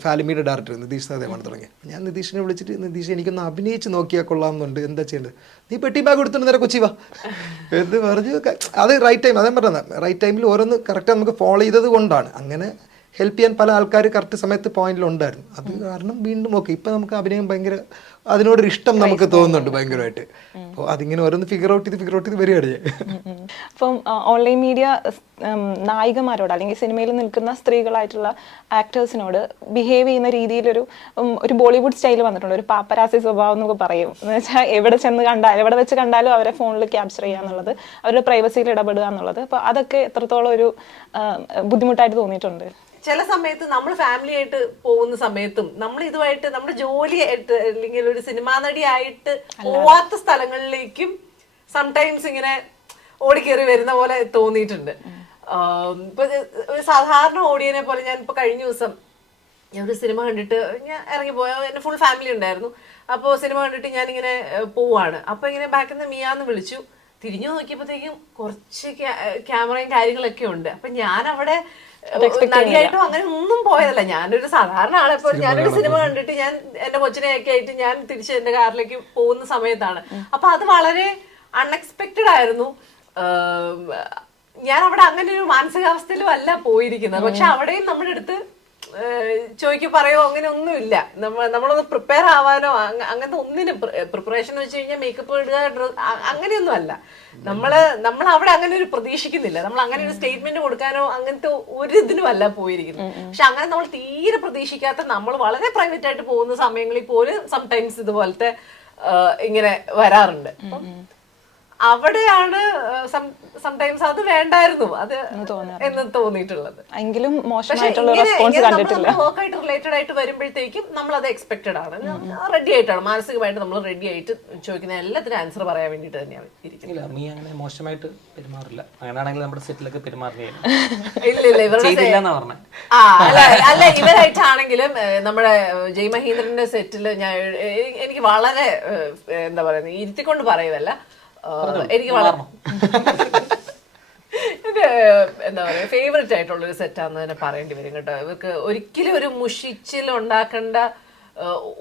ഫാലിമിയുടെ ഡയറക്ടർ നിതീഷ് സഹദേവാണ് തുടങ്ങിയത്. ഞാൻ നിതീഷിനെ വിളിച്ചിട്ട്, നിതീഷ് എനിക്കൊന്ന് അഭിനയിച്ച് നോക്കിയാൽ കൊള്ളാമെന്നുണ്ട്, എന്താ ചെയ്യേണ്ടത്? നീ പെട്ടി ബാഗ് കൊടുത്തിട്ട് നേരെ കൊച്ചി വാ എന്ന് പറഞ്ഞു. അത് റൈറ്റ് ടൈം, അതേ പറഞ്ഞത് റൈറ്റ് ടൈമിൽ ഓരോന്ന് കറക്റ്റ് നമുക്ക് ഫോളോ ചെയ്തത് കൊണ്ടാണ്. അങ്ങനെ ഹെൽപ്പ് ചെയ്യാൻ പല ആൾക്കാർ കറക്റ്റ് സമയത്ത് പോയിന്റിലുണ്ടായിരുന്നു. അത് കാരണം വീണ്ടും ഓക്കെ ഇപ്പം നമുക്ക് അഭിനയം ഭയങ്കര അതിനോടൊരു ഇഷ്ടം നമുക്ക് തോന്നുന്നുണ്ട് ഭയങ്കരമായിട്ട്. അപ്പോൾ അതിങ്ങനെ ഓരോന്ന് ഫിഗർ ഔട്ട് ചെയ്ത് വരികയാണ്. അപ്പം ഓൺലൈൻ മീഡിയ നായികമാരോട് അല്ലെങ്കിൽ സിനിമയിൽ നിൽക്കുന്ന സ്ത്രീകളായിട്ടുള്ള ആക്ടേഴ്സിനോട് ബിഹേവ് ചെയ്യുന്ന രീതിയിലൊരു ബോളിവുഡ് സ്റ്റൈൽ വന്നിട്ടുണ്ട്, ഒരു പാപ്പരാസി സ്വഭാവം എന്നൊക്കെ പറയും. എന്ന് വെച്ചാൽ എവിടെ വെച്ച് കണ്ടാലും അവരെ ഫോണിൽ ക്യാപ്ചർ ചെയ്യുക എന്നുള്ളത്, അവരുടെ പ്രൈവസിയിൽ ഇടപെടുക എന്നുള്ളത്. അപ്പോൾ അതൊക്കെ എത്രത്തോളം ഒരു ബുദ്ധിമുട്ടായിട്ട് തോന്നിയിട്ടുണ്ട്? ചില സമയത്ത് നമ്മൾ ഫാമിലി ആയിട്ട് പോകുന്ന സമയത്തും നമ്മൾ ഇതുമായിട്ട് നമ്മുടെ ജോലിയായിട്ട് അല്ലെങ്കിൽ ഒരു സിനിമാ നടിയായിട്ട് പോവാത്ത സ്ഥലങ്ങളിലേക്കും സംടൈംസ് ഇങ്ങനെ ഓടിക്കേറി വരുന്ന പോലെ തോന്നിയിട്ടുണ്ട്. ഇപ്പൊ ഒരു സാധാരണ ഓഡിയനെ പോലെ ഞാൻ ഇപ്പൊ കഴിഞ്ഞ ദിവസം ഞാൻ ഒരു സിനിമ കണ്ടിട്ട് ഞാൻ ഇറങ്ങിപ്പോയ, എന്റെ ഫുൾ ഫാമിലി ഉണ്ടായിരുന്നു. അപ്പോൾ സിനിമ കണ്ടിട്ട് ഞാനിങ്ങനെ പോവാണ്. അപ്പൊ ഇങ്ങനെ ബാക്കിൽ നിന്ന് മിയാന്ന് വിളിച്ചു. തിരിഞ്ഞു നോക്കിയപ്പോഴത്തേക്കും കുറച്ച് ക്യാമറയും കാര്യങ്ങളൊക്കെ ഉണ്ട്. അപ്പൊ ഞാൻ അവിടെ നടിയായിട്ടും അങ്ങനെ ഒന്നും പോയതല്ല, ഞാനൊരു സാധാരണ ആളെപ്പോൾ ഞാനൊരു സിനിമ കണ്ടിട്ട് ഞാൻ എന്റെ കൊച്ചിനെയൊക്കെ ആയിട്ട് ഞാൻ തിരിച്ച് എന്റെ കാറിലേക്ക് പോകുന്ന സമയത്താണ്. അപ്പൊ അത് വളരെ അൺഎക്സ്പെക്റ്റഡ് ആയിരുന്നു. ഞാൻ അവിടെ അങ്ങനെ ഒരു മാനസികാവസ്ഥയിലും അല്ല പോയിരിക്കുന്നത്. പക്ഷെ അവിടെയും നമ്മുടെ അടുത്ത് പറയോ അങ്ങനെ ഒന്നുമില്ല. നമ്മളൊന്ന് പ്രിപ്പയർ ആവാനോ അങ്ങനത്തെ ഒന്നിനും പ്രിപ്പറേഷൻ എന്ന് വെച്ച് കഴിഞ്ഞാൽ മേക്കപ്പ് ഇടുക, അങ്ങനെയൊന്നും അല്ല. നമ്മൾ അവിടെ അങ്ങനെ ഒരു പ്രതീക്ഷിക്കുന്നില്ല. നമ്മൾ അങ്ങനെ ഒരു സ്റ്റേറ്റ്മെന്റ് കൊടുക്കാനോ അങ്ങനത്തെ ഒരു ഇതിനും അല്ല പോയിരിക്കുന്നത്. പക്ഷെ അങ്ങനെ നമ്മൾ തീരെ പ്രതീക്ഷിക്കാത്ത, നമ്മൾ വളരെ പ്രൈവറ്റ് ആയിട്ട് പോകുന്ന സമയങ്ങളിൽ പോലും സംടൈംസ് ഇതുപോലത്തെ ഇങ്ങനെ വരാറുണ്ട്. അവിടെയാണ് സംടൈംസ് അത് വേണ്ടായിരുന്നു അത് എന്ന് തോന്നിയിട്ടുള്ളത്. എങ്കിലും മോശമായിട്ടുള്ള റെസ്പോൺസ് കണ്ടിട്ടില്ല. വർക്കായിട്ട് റിലേറ്റഡ് ആയിട്ട് വരുമ്പോഴത്തേക്കും നമ്മൾ അത് എക്സ്പെക്റ്റഡ് ആണ്, റെഡി ആയിട്ടാണ്, മാനസികമായിട്ട് നമ്മൾ റെഡി ആയിട്ട് ചോദിക്കുന്ന എല്ലാത്തിനും ആൻസർ പറയാൻ വേണ്ടിട്ട് തന്നെയാണ് ഇരിക്കുന്നത്. നീ അങ്ങനെ മോശമായിട്ട് പെരുമാറില്ല, അങ്ങനെയാണെങ്കിൽ നമ്മുടെ സെറ്റിലൊക്കെ പെരുമാറുകയാണ്. ഇല്ല ഇവരുടെ അല്ല ഇവരായിട്ടാണെങ്കിലും നമ്മുടെ ജയ് മഹീന്ദ്രന്റെ സെറ്റില് എനിക്ക് വളരെ എന്താ പറയുന്നത്, ഇരുത്തിക്കൊണ്ട് പറയുമല്ല, എനിക്ക് വളരെ എന്താ പറയാ ഫേവറേറ്റ് ആയിട്ടുള്ളൊരു സെറ്റാന്ന് തന്നെ പറയേണ്ടി വരും കേട്ടോ. ഇവർക്ക് ഒരിക്കലും ഒരു മുഷിച്ചിൽ ഉണ്ടാക്കേണ്ട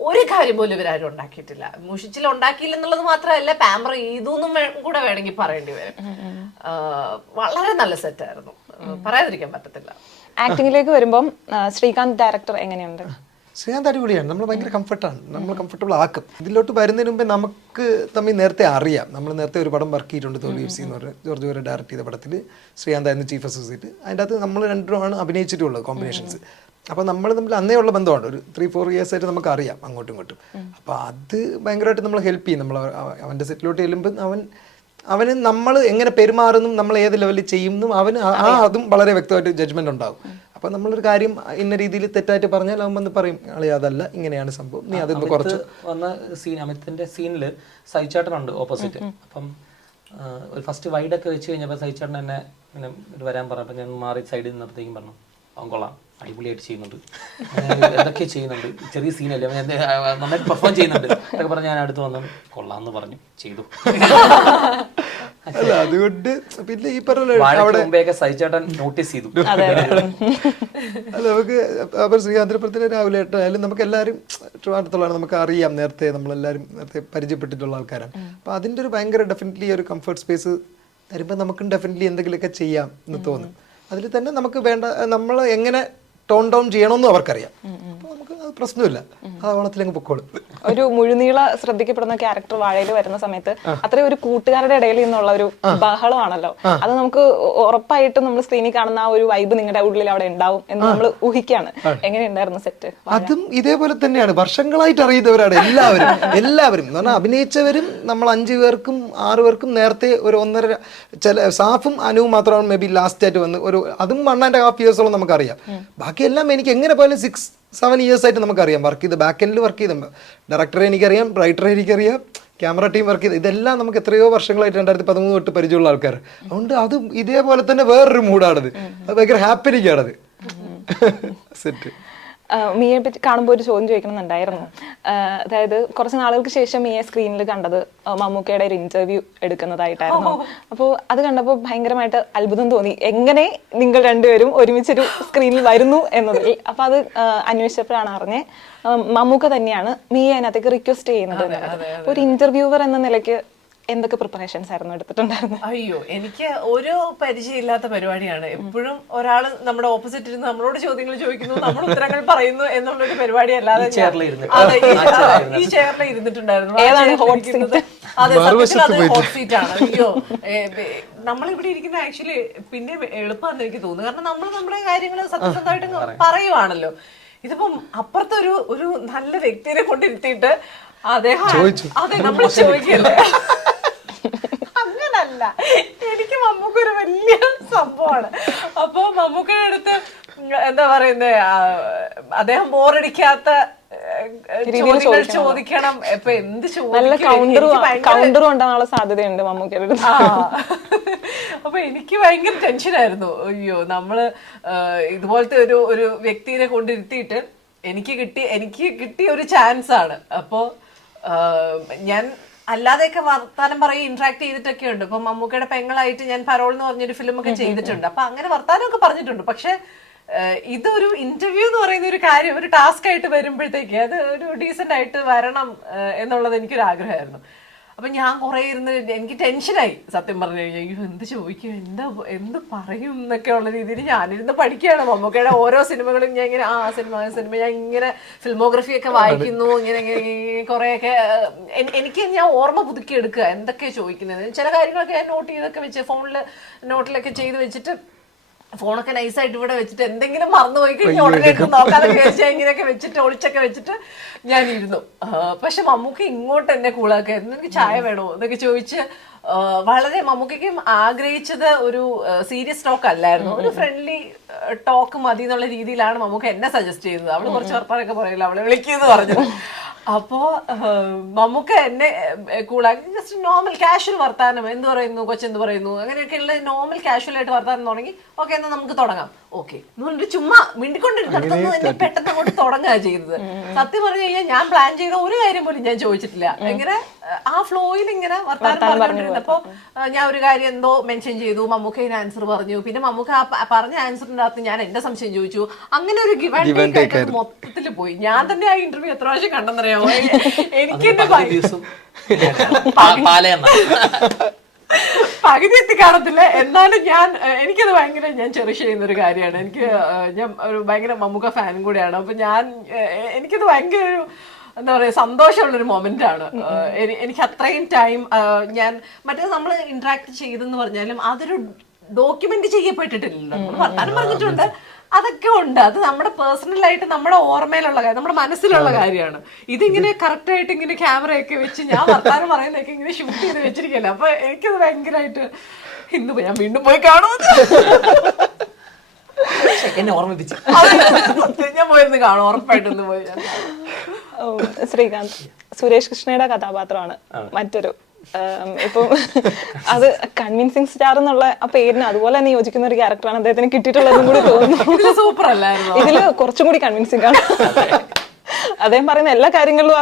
ഒരു കാര്യം പോലും ഇവരാരും ഉണ്ടാക്കിയിട്ടില്ല. മുഷിച്ചിൽ ഉണ്ടാക്കിയില്ല എന്നുള്ളത് മാത്രമല്ല, പാമ്പർ ഇതൊന്നും കൂടെ വേണമെങ്കിൽ പറയേണ്ടി വരും. വളരെ നല്ല സെറ്റായിരുന്നു, പറയാതിരിക്കാൻ പറ്റത്തില്ല. ആക്ടിങ്ങിലേക്ക് വരുമ്പം ശ്രീകാന്ത് ഡയറക്ടർ എങ്ങനെയുണ്ട്? ശ്രീകാന്ത് അടിപൊളിയാണ്, നമ്മൾ ഭയങ്കര കംഫർട്ടാണ്, നമ്മൾ കംഫർട്ടബിൾ ആക്കും. ഇതിലോട്ട് വരുന്നതിന് മുമ്പേ നമുക്ക് തമ്മിൽ നേരത്തെ അറിയാം. നമ്മൾ നേരത്തെ ഒരു പടം വർക്ക് ചെയ്തിട്ടുണ്ട്, തോൽവി FC എന്ന് പറഞ്ഞ ജോർജ് വരെ ഡയറക്ട് ചെയ്ത പടത്തിൽ ശ്രീകാന്ത് ആയിരുന്നു ചീഫ് അസോസിയേറ്റ്. അതിൻ്റെ അകത്ത് നമ്മൾ രണ്ടുമാണ് അഭിനയിച്ചിട്ടുള്ളത് കോമ്പിനേഷൻസ്. അപ്പോൾ നമ്മൾ തമ്മിൽ അന്നേ ഉള്ള ബന്ധമാണ്, ഒരു 3-4 years ആയിട്ട് നമുക്ക് അറിയാം അങ്ങോട്ടും ഇങ്ങോട്ടും. അപ്പോൾ അത് ഭയങ്കരമായിട്ട് നമ്മൾ ഹെൽപ്പ് ചെയ്യും. നമ്മൾ അവൻ്റെ സെറ്റിലോട്ട് ചെല്ലുമ്പോൾ അവന് നമ്മൾ എങ്ങനെ പെരുമാറുന്നു, നമ്മൾ ഏത് ലെവലിൽ ചെയ്യുന്നു, അവന് അതും വളരെ വ്യക്തമായിട്ട് ജഡ്ജ്മെന്റ് ഉണ്ടാകും. അപ്പം നമ്മളൊരു കാര്യം ഇന്ന രീതിയിൽ തെറ്റായിട്ട് പറഞ്ഞാൽ അവൻ വന്ന് പറയും, അളി അതല്ല, ഇങ്ങനെയാണ് സംഭവം, നീ അതൊന്ന് കുറച്ച് വന്ന സീൻ, അമിത്തിന്റെ സീനിൽ സൈചേട്ടനുണ്ട് ഓപ്പോസിറ്റ്. അപ്പം ഒരു ഫസ്റ്റ് വൈഡൊക്കെ വെച്ച് കഴിഞ്ഞപ്പോൾ സൈചേട്ടൻ എന്നെ ഇങ്ങനെ വരാൻ പറഞ്ഞപ്പോൾ ഞാൻ മാറി സൈഡിൽ നിന്നപ്പോഴത്തേക്കും പറഞ്ഞു, അവൻ കൊള്ളാം, അടിപൊളിയായിട്ട് ചെയ്യുന്നുണ്ട്, എന്തൊക്കെ ചെയ്യുന്നുണ്ട്, ചെറിയ സീനല്ലേ, നന്നായിട്ട് പെർഫോം ചെയ്യുന്നുണ്ട് എന്നൊക്കെ പറഞ്ഞ് ഞാൻ അടുത്ത് വന്നു, കൊള്ളാന്ന് പറഞ്ഞു, ചെയ്തു. അല്ല അതുകൊണ്ട് പിന്നെ ഈ പറഞ്ഞ സൈചേട്ടൻ നോട്ടീസ് ചെയ്തു. അല്ല നമുക്ക് അപ്പോൾ ശ്രീകാന്തപുരത്തിന് രാവിലെ ആയാലും നമുക്ക് എല്ലാവരും ട്രിവാൻഡ്രത്തുള്ളതാണ്, നമുക്ക് അറിയാം, നേരത്തെ നമ്മളെല്ലാവരും നേരത്തെ പരിചയപ്പെട്ടിട്ടുള്ള ആൾക്കാരാണ്. അപ്പോൾ അതിൻ്റെ ഒരു ഭയങ്കര ഡെഫിനറ്റ്ലി ഒരു കംഫർട്ട് സ്പേസ് തരുമ്പോൾ നമുക്കും ഡെഫിനറ്റ്ലി എന്തെങ്കിലുമൊക്കെ ചെയ്യാം എന്ന് തോന്നും. അതിൽ തന്നെ നമുക്ക് വേണ്ട നമ്മൾ എങ്ങനെ ടോൺ ഡൗൺ ചെയ്യണമെന്നും അവർക്കറിയാം. അപ്പോൾ നമുക്ക് അത് പ്രശ്നമില്ല, ആ ഓളത്തിലങ്ങ് പൊക്കോളും. ഒരു മുഴുനീള ശ്രദ്ധിക്കപ്പെടുന്ന ക്യാരക്ടർ വാഴയിൽ വരുന്ന സമയത്ത് അത്രയും ഒരു കൂട്ടുകാരുടെ ഇടയിൽ നിന്നുള്ള ഒരു ബഹളമാണല്ലോ, അത് നമുക്ക് ഉറപ്പായിട്ടും നമ്മൾ സ്ക്രീനിൽ കാണുന്ന ആ ഒരു വൈബ് നിങ്ങളുടെ ഉള്ളിൽ അവിടെ ഉണ്ടാവും എന്ന് നമ്മൾ ഊഹിക്കാണ്. എങ്ങനെയുണ്ടായിരുന്നു സെറ്റ്? അതും ഇതേപോലെ തന്നെയാണ്, വർഷങ്ങളായിട്ട് അറിയുന്നവരാണ് എല്ലാവരും എന്ന് പറഞ്ഞാൽ അഭിനയിച്ചവരും നമ്മൾ 5 പേർക്കും 6 പേർക്കും നേരത്തെ ഒരു 1.5 ചില സാഫും അനുവും മാത്രമാണ് മേ ബി ലാസ്റ്റ് ആയിട്ട് വന്ന് ഒരു അതും 1.5 ഇയേഴ്സോളം നമുക്കറിയാം. ബാക്കിയെല്ലാം എനിക്ക് എങ്ങനെ പോയാലും 6-7 ഇയേഴ്സ് ആയിട്ട് നമുക്കറിയാം. വർക്ക് ചെയ്ത് ബാക്ക് എൻഡിൽ വർക്ക് ചെയ്ത ഡയറക്ടറെ എനിക്കറിയാം, റൈറ്ററെ എനിക്കറിയാം, ക്യാമറ ടീം വർക്ക് ചെയ്ത് ഇതെല്ലാം നമുക്ക് എത്രയോ വർഷങ്ങളായിട്ട് 2013 തൊട്ട് പരിചയമുള്ള ആൾക്കാർ. അതുകൊണ്ട് അത് ഇതേപോലെ തന്നെ വേറൊരു മൂഡാണത്, അത് ഭയങ്കര ഹാപ്പനിക്കാണത് സെറ്റ്. മിയെ പറ്റി കാണുമ്പോൾ ഒരു ചോദ്യം ചോദിക്കണമെന്നുണ്ടായിരുന്നു. അതായത് കുറച്ച് നാളുകൾക്ക് ശേഷം മിയെ സ്ക്രീനിൽ കണ്ടത് മമ്മൂക്കയുടെ ഒരു ഇന്റർവ്യൂ എടുക്കുന്നതായിട്ടായിരുന്നു. അപ്പോൾ അത് കണ്ടപ്പോൾ ഭയങ്കരമായിട്ട് അത്ഭുതം തോന്നി, എങ്ങനെ നിങ്ങൾ രണ്ടുപേരും ഒരുമിച്ചൊരു സ്ക്രീനിൽ വരുന്നു എന്നതിൽ. അപ്പോൾ അത് അന്വേഷിച്ചപ്പോഴാണ് അറിഞ്ഞ് മമ്മൂക്ക തന്നെയാണ് മിയെ അതിനകത്തേക്ക് റിക്വസ്റ്റ് ചെയ്യുന്നത്. ഒരു ഇന്റർവ്യൂവർ എന്ന നിലയ്ക്ക് എന്തൊക്കെ പ്രിപ്പറേഷൻസ് ആയിരുന്നു എടുത്തിട്ടുണ്ടായിരുന്നു? അയ്യോ, എനിക്ക് ഒരു പരിചയമില്ലാത്ത പരിപാടിയാണ്. എപ്പോഴും ഒരാൾ നമ്മുടെ ഓപ്പോസിറ്റ് ഇരുന്ന് നമ്മളോട് ചോദ്യങ്ങൾ ചോദിക്കുന്നു, നമ്മൾ ഉത്തരങ്ങൾ പറയുന്നു എന്നുള്ളൊരു പരിപാടി അല്ലാതെ ഈ ചെയറിൽ ഇരുന്നിട്ടുണ്ടായിരുന്നു. അതെ, ഹോട്ട് സീറ്റ് ആണ്. അയ്യോ, നമ്മളിവിടെ ഇരിക്കുന്ന ആക്ച്വലി പിന്നെ എളുപ്പമാണെന്ന് എനിക്ക് തോന്നുന്നു. കാരണം നമ്മൾ നമ്മുടെ കാര്യങ്ങൾ സത്യസന്ധമായിട്ട് പറയുവാണല്ലോ. ഇതിപ്പം അപ്പുറത്തെ ഒരു നല്ല വ്യക്തിയെ കൊണ്ടിരുത്തിയിട്ട് അദ്ദേഹം അതെ നമ്മൾ ചോദിക്കല്ലേ, അങ്ങനല്ല. എനിക്ക് മമ്മൂക്ക ഒരു വലിയ സംഭവമാണ്. അപ്പൊ മമ്മൂക്കയുടെ അടുത്ത് എന്താ പറയുന്നേ, അദ്ദേഹം ബോറടിക്കാത്ത ചോദ്യങ്ങൾ ചോദിക്കണം. ഇപ്പൊ എന്ത് കൗണ്ടറും ഉണ്ടാകാനുള്ള സാധ്യതയുണ്ട് മമ്മൂക്കയുടെ അടുത്ത്. അപ്പൊ എനിക്ക് ഭയങ്കര ടെൻഷനായിരുന്നു. അയ്യോ, നമ്മള് ഇതുപോലത്തെ ഒരു വ്യക്തിയെ കൊണ്ടിരുത്തിയിട്ട് എനിക്ക് കിട്ടിയ ഒരു ചാൻസ് ആണ്. അപ്പോ ഞാൻ അല്ലാതെയൊക്കെ വർത്താനം പറയും, ഇന്ററാക്ട് ചെയ്തിട്ടൊക്കെ ഉണ്ട്. ഇപ്പൊ മമ്മൂക്കയുടെ പെങ്ങളായിട്ട് ഞാൻ പരോൾ എന്ന് പറഞ്ഞൊരു ഫിലിമൊക്കെ ചെയ്തിട്ടുണ്ട്. അപ്പൊ അങ്ങനെ വർത്താനമൊക്കെ പറഞ്ഞിട്ടുണ്ട്. പക്ഷെ ഇതൊരു ഇന്റർവ്യൂ എന്ന് പറയുന്ന ഒരു കാര്യം, ഒരു ടാസ്ക് ആയിട്ട് വരുമ്പോഴത്തേക്ക് അത് ഒരു ഡീസന്റ് ആയിട്ട് വരണം എന്നുള്ളത് എനിക്കൊരു ആഗ്രഹമായിരുന്നു. അപ്പൊ ഞാൻ കുറെ ഇരുന്ന് എനിക്ക് ടെൻഷനായി സത്യം പറഞ്ഞു കഴിഞ്ഞാൽ. അയ്യോ, എന്ത് ചോദിക്കും, എന്ത് പറയും എന്നൊക്കെ ഉള്ള രീതിയിൽ ഞാനിരുന്ന് പഠിക്കുകയാണ്. മമ്മൂക്കയുടെ ഓരോ സിനിമകളും ഞാൻ ഇങ്ങനെ സിനിമ ഞാൻ ഇങ്ങനെ ഫിൽമോഗ്രഫി ഒക്കെ വായിക്കുന്നു. ഇങ്ങനെ കുറെയൊക്കെ ഞാൻ ഓർമ്മ പുതുക്കി എടുക്കുക എന്തൊക്കെയാണ് ചോദിക്കുന്നത്. ചില കാര്യങ്ങളൊക്കെ ഞാൻ നോട്ട് ചെയ്തൊക്കെ വെച്ച് നോട്ടിലൊക്കെ ചെയ്ത് വെച്ചിട്ട് ഫോണൊക്കെ നൈസായിട്ട് ഇവിടെ വെച്ചിട്ട് എന്തെങ്കിലും മറന്നുപോയി കഴിഞ്ഞാൽ ഉടനെ നോക്കാതെ വിചാരിച്ചാൽ ഇങ്ങനെയൊക്കെ വെച്ചിട്ട് ഒളിച്ചൊക്കെ വെച്ചിട്ട് ഞാൻ ഇരുന്നു. പക്ഷെ മമ്മൂക്ക ഇങ്ങോട്ട് എന്നെ കൂളാക്കായിരുന്നു. എനിക്ക് ചായ വേണോ എന്നൊക്കെ ചോദിച്ച് വളരെ മമ്മൂക്കയ്ക്കും ആഗ്രഹിച്ചത് ഒരു സീരിയസ് ടോക്ക് അല്ലായിരുന്നു, ഒരു ഫ്രണ്ട്ലി ടോക്ക് മതി എന്നുള്ള രീതിയിലാണ് മമ്മൂക്ക എന്നെ സജസ്റ്റ് ചെയ്തത്. അവള് കുറച്ച് വർത്താനൊക്കെ പറയില്ല, അവളെ വിളിക്കുമെന്ന് പറഞ്ഞത്. അപ്പോ മമ്മൂക്ക എന്നെ കൂളാക്കി ജസ്റ്റ് നോർമൽ കാഷ്വൽ വർത്താനം, എന്ത് പറയുന്നു കൊച്ചെന്ത് പറയുന്നു, അങ്ങനെയൊക്കെയുള്ള നോർമൽ കാഷ്വൽ ആയിട്ട് വർത്താനം തുടങ്ങി. ഓക്കെ, എന്നാൽ നമുക്ക് തുടങ്ങാം. ഓക്കെ എന്ന് പറഞ്ഞിട്ട് ചുമ്മാ മിണ്ടിക്കൊണ്ടിരുന്നിടത്തൊന്നും എന്നെ പെട്ടെന്ന് അങ്ങോട്ട് തുടങ്ങുക ചെയ്തത്. സത്യം പറഞ്ഞു കഴിഞ്ഞാൽ ഞാൻ പ്ലാൻ ചെയ്ത ഒരു കാര്യം പോലും ഞാൻ ചോദിച്ചിട്ടില്ല. ഇങ്ങനെ ആ ഫ്ലോയിൽ ഇങ്ങനെ വർത്താനം പറഞ്ഞുകൊണ്ടിരുന്നപ്പോ ഞാൻ ഒരു കാര്യം എന്തോ മെൻഷൻ ചെയ്തു, മമ്മൂക്ക ആൻസർ പറഞ്ഞു. പിന്നെ മമ്മൂക്ക പറഞ്ഞ ആൻസറിന്റെ അകത്ത് ഞാൻ എന്റെ സംശയം ചോദിച്ചു. അങ്ങനെ ഒരു ഗിവ് ആൻഡ് ടേക്ക് ആയിട്ട് മൊത്തത്തിൽ പോയി. ഞാൻ തന്നെ ആ ഇന്റർവ്യൂ എത്ര പ്രാവശ്യം കണ്ടെന്നറിയാമോ? എനിക്ക് എന്റെ പകുതി എത്തി കാണത്തില്ല. എന്നാലും എനിക്കത് ഭയങ്കര ഞാൻ ചെറിഷ് ചെയ്യുന്ന ഒരു കാര്യമാണ്. ഞാൻ ഒരു ഭയങ്കര മമ്മൂക്ക ഫാനും കൂടെയാണ്. അപ്പൊ എനിക്കത് ഭയങ്കര ഒരു എന്താ പറയാ സന്തോഷമുള്ളൊരു മൊമെന്റ് ആണ്. എനിക്ക് അത്രയും ടൈം ഞാൻ മറ്റേ നമ്മൾ ഇന്ററാക്ട് ചെയ്തെന്ന് പറഞ്ഞാലും അതൊരു ഡോക്യുമെന്റ് ചെയ്യപ്പെട്ടിട്ടില്ലല്ലോ. നമ്മൾ വർത്താനം പറഞ്ഞിട്ടുണ്ട്, അതൊക്കെ ഉണ്ട്. അത് നമ്മുടെ പേഴ്സണലായിട്ട് നമ്മുടെ ഓർമ്മയിലുള്ള കാര്യം, നമ്മുടെ മനസ്സിലുള്ള കാര്യമാണ്. ഇതിങ്ങനെ കറക്റ്റ് ആയിട്ട് ഇങ്ങനെ ക്യാമറയൊക്കെ വെച്ച് ഞാൻ വർത്താനം പറയുന്നതൊക്കെ ഇങ്ങനെ ഷൂട്ട് ചെയ്ത് വെച്ചിരിക്കല്ലോ. അപ്പൊ എനിക്കത് ഭയങ്കരമായിട്ട് ഇന്ന് ഞാൻ വീണ്ടും പോയി കാണുമെന്ന് എന്നെ ഓർമ്മിപ്പിച്ചു. ഞാൻ പോയിരുന്നു കാണും, ഉറപ്പായിട്ടൊന്ന് പോയി. ശ്രീകാന്ത് സുരേഷ് കൃഷ്ണയുടെ കഥാപാത്രമാണ് മറ്റൊരു. ഇപ്പൊ അത് കൺവിൻസിങ് സ്റ്റാർ എന്നുള്ള ആ പേരിന് അതുപോലെ തന്നെ യോജിക്കുന്ന ഒരു ക്യാരക്ടറാണ് അദ്ദേഹത്തിന് കിട്ടിയിട്ടുള്ളതും കൂടി തോന്നുന്നു. സൂപ്പർ അല്ലായിരുന്നു? ഇതില് കുറച്ചും കൂടി കൺവിൻസിങ് ആണ്. അദ്ദേഹം പറയുന്ന എല്ലാ കാര്യങ്ങളിലും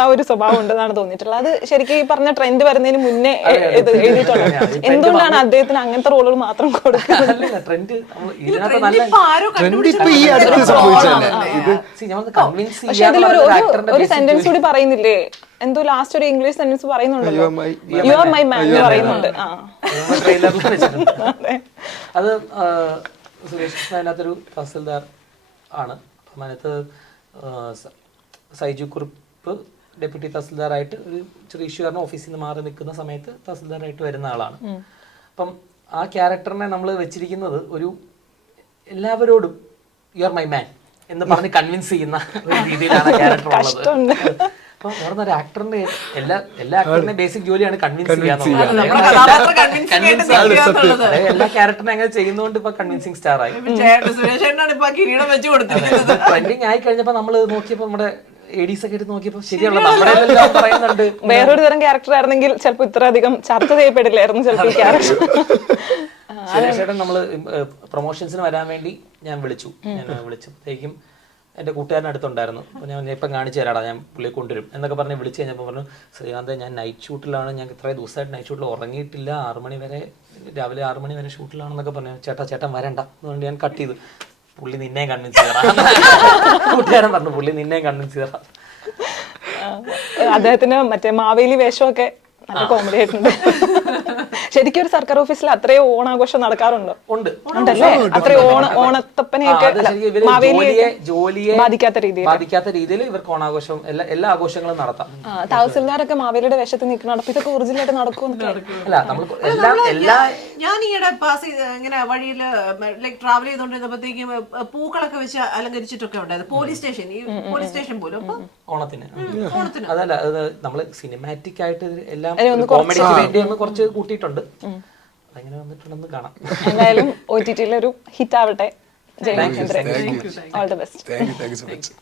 ആ ഒരു സ്വഭാവം ഉണ്ടെന്നാണ് തോന്നിയിട്ടുള്ളത്. അത് ശരിക്കും ഈ പറഞ്ഞ ട്രെൻഡ് വരുന്നതിന് മുന്നേ എഴുതിയിട്ടുള്ളത്. എന്തുകൊണ്ടാണ് അദ്ദേഹത്തിന് അങ്ങനത്തെ റോളുകൾ മാത്രം കൊടുക്കുന്നത്? പക്ഷെ അതിലൊരു സെന്റൻസ് കൂടി പറയുന്നില്ലേ, എന്തോ ലാസ്റ്റ് ഒരു ഇംഗ്ലീഷ് സെന്റൻസ് പറയുന്നുണ്ടല്ലോ, You are my- you are my മാൻ എന്ന് പറയുന്നുണ്ട്. ആ ട്രെയിലറിൽ വെച്ചിട്ടുണ്ട്. അത് സുരേഷ് കൃഷ്ണ അതിനകത്തൊരു തഹസിൽദാർ ആണ്. അപ്പം അതിനകത്ത് സൈജു കുറുപ്പ് ഡെപ്യൂട്ടി തഹസിൽദാറായിട്ട് ഒരു ചെറിയ ഇഷ്യൂ കാരണം ഓഫീസിൽ നിന്ന് മാറി നിൽക്കുന്ന സമയത്ത് തഹസിൽദാറായിട്ട് വരുന്ന ആളാണ്. അപ്പം ആ ക്യാരക്ടറിനെ നമ്മൾ വെച്ചിരിക്കുന്നത് ഒരു എല്ലാവരോടും യു ആർ മൈ മാൻ എന്ന് പറഞ്ഞ് കൺവിൻസ് ചെയ്യുന്ന ഒരു രീതിയിലാണ് ക്യാരക്ടർ ഉള്ളത്. അപ്പൊ വേറെ ഒരു ആക്ടറിന്റെ എല്ലാ ആക്ടറിന്റെ ബേസിക് ജോലിയാണ് കൺവിൻസ് ചെയ്യാന്നുള്ളത്. എല്ലാ ക്യാരക്ടറിനെ അങ്ങനെ ചെയ്യുന്നതുകൊണ്ട് ഇപ്പൊ കൺവിൻസിങ് സ്റ്റാർ ആയി. ട്രെൻഡിങ് ആയി കഴിഞ്ഞപ്പോ നമ്മള് നോക്കിയപ്പോ നമ്മുടെ എഡീസ് ഒക്കെ എടുത്ത് നോക്കിയപ്പോ ശരിയുള്ള നമ്മുടെ പറയുന്നുണ്ട്. വേറൊരു തരം ക്യാരക്ടർ ആയിരുന്നെങ്കിൽ ചിലപ്പോൾ ഇത്ര അധികം ചർച്ച ചെയ്യപ്പെടില്ലായിരുന്നു ചിലപ്പോൾ ഈ ക്യാരക്ടർ. സുരേഷേട്ടൻ നമ്മള് പ്രൊമോഷൻസിന് വരാൻ വേണ്ടി ഞാൻ വിളിച്ചപ്പോഴത്തേക്കും എൻ്റെ കൂട്ടുകാരൻ അടുത്തുണ്ടായിരുന്നു. അപ്പോൾ ഞാൻ ഇപ്പം കാണിച്ചു തരാടാ, ഞാൻ പുള്ളിയെ കൊണ്ടുവരും എന്നൊക്കെ പറഞ്ഞ് വിളിച്ച് കഴിഞ്ഞപ്പോൾ പറഞ്ഞു, ശ്രീകാന്ത് ഞാൻ നൈറ്റ് ഷൂട്ടിലാണ്, ഞാൻ ഇത്രയും ദിവസമായിട്ട് നൈറ്റ് ഷൂട്ടിൽ ഉറങ്ങിയിട്ടില്ല, 6 മണി വരെ രാവിലെ 6 മണി വരെ ഷൂട്ടിലാണെന്നൊക്കെ പറഞ്ഞു. ചേട്ടൻ വരണ്ട എന്നുകൊണ്ട് ഞാൻ കട്ട് ചെയ്തു. പുള്ളി നിന്നെയും കൺവിൻസ് ചെയ്യറാം. കൂട്ടുകാരൻ പറഞ്ഞു പുള്ളി നിന്നെയും കൺവിൻസ് ചെയ്യറാം. അദ്ദേഹത്തിന് മറ്റേ മാവേലി വേഷമൊക്കെ നല്ല കോമഡി ആയിട്ടുണ്ട്. ശരിക്കും ഒരു സർക്കാർ ഓഫീസിൽ അത്രയോ ഓണാഘോഷം നടക്കാറുണ്ടോ? ഉണ്ടല്ലേ? അത്രയോ ഓണത്തപ്പനെയൊക്കെ ജോലിയെ ബാധിക്കാത്ത രീതിയിൽ ഇവർക്ക് ഓണാഘോഷം എല്ലാ ആഘോഷങ്ങളും നടത്താം. തഹസിൽദാരൊക്കെ മാവേലിയുടെ വേഷത്തിൽ നിൽക്കണം. അപ്പൊ ഇതൊക്കെ ഒറിജിനലായിട്ട് നടക്കും. അല്ല നമ്മൾ ഞാൻ ഈയിടെ പാസ് ഇങ്ങനെ വഴിയില് ലൈക് ട്രാവൽ ചെയ്തോണ്ടിരുന്നപ്പോഴത്തേക്കും പൂക്കളൊക്കെ വെച്ച് അലങ്കരിച്ചിട്ടൊക്കെ ഉണ്ടായത് പോലീസ് സ്റ്റേഷൻ പോലും ഓണത്തിന്. അതല്ല, അത് നമ്മള് സിനിമാറ്റിക് ആയിട്ട് എല്ലാം കോമഡിക്ക് വേണ്ടി ഒന്ന് കുറച്ച് കൂട്ടിയിട്ടുണ്ട്. അതെങ്ങനെ വന്നിട്ടുണ്ടെന്ന് കാണാം. എന്തായാലും OTT-ൽ ഒരു ഹിറ്റ് ആവട്ടെ. Jai Mahendran, all the best. Thank you so much.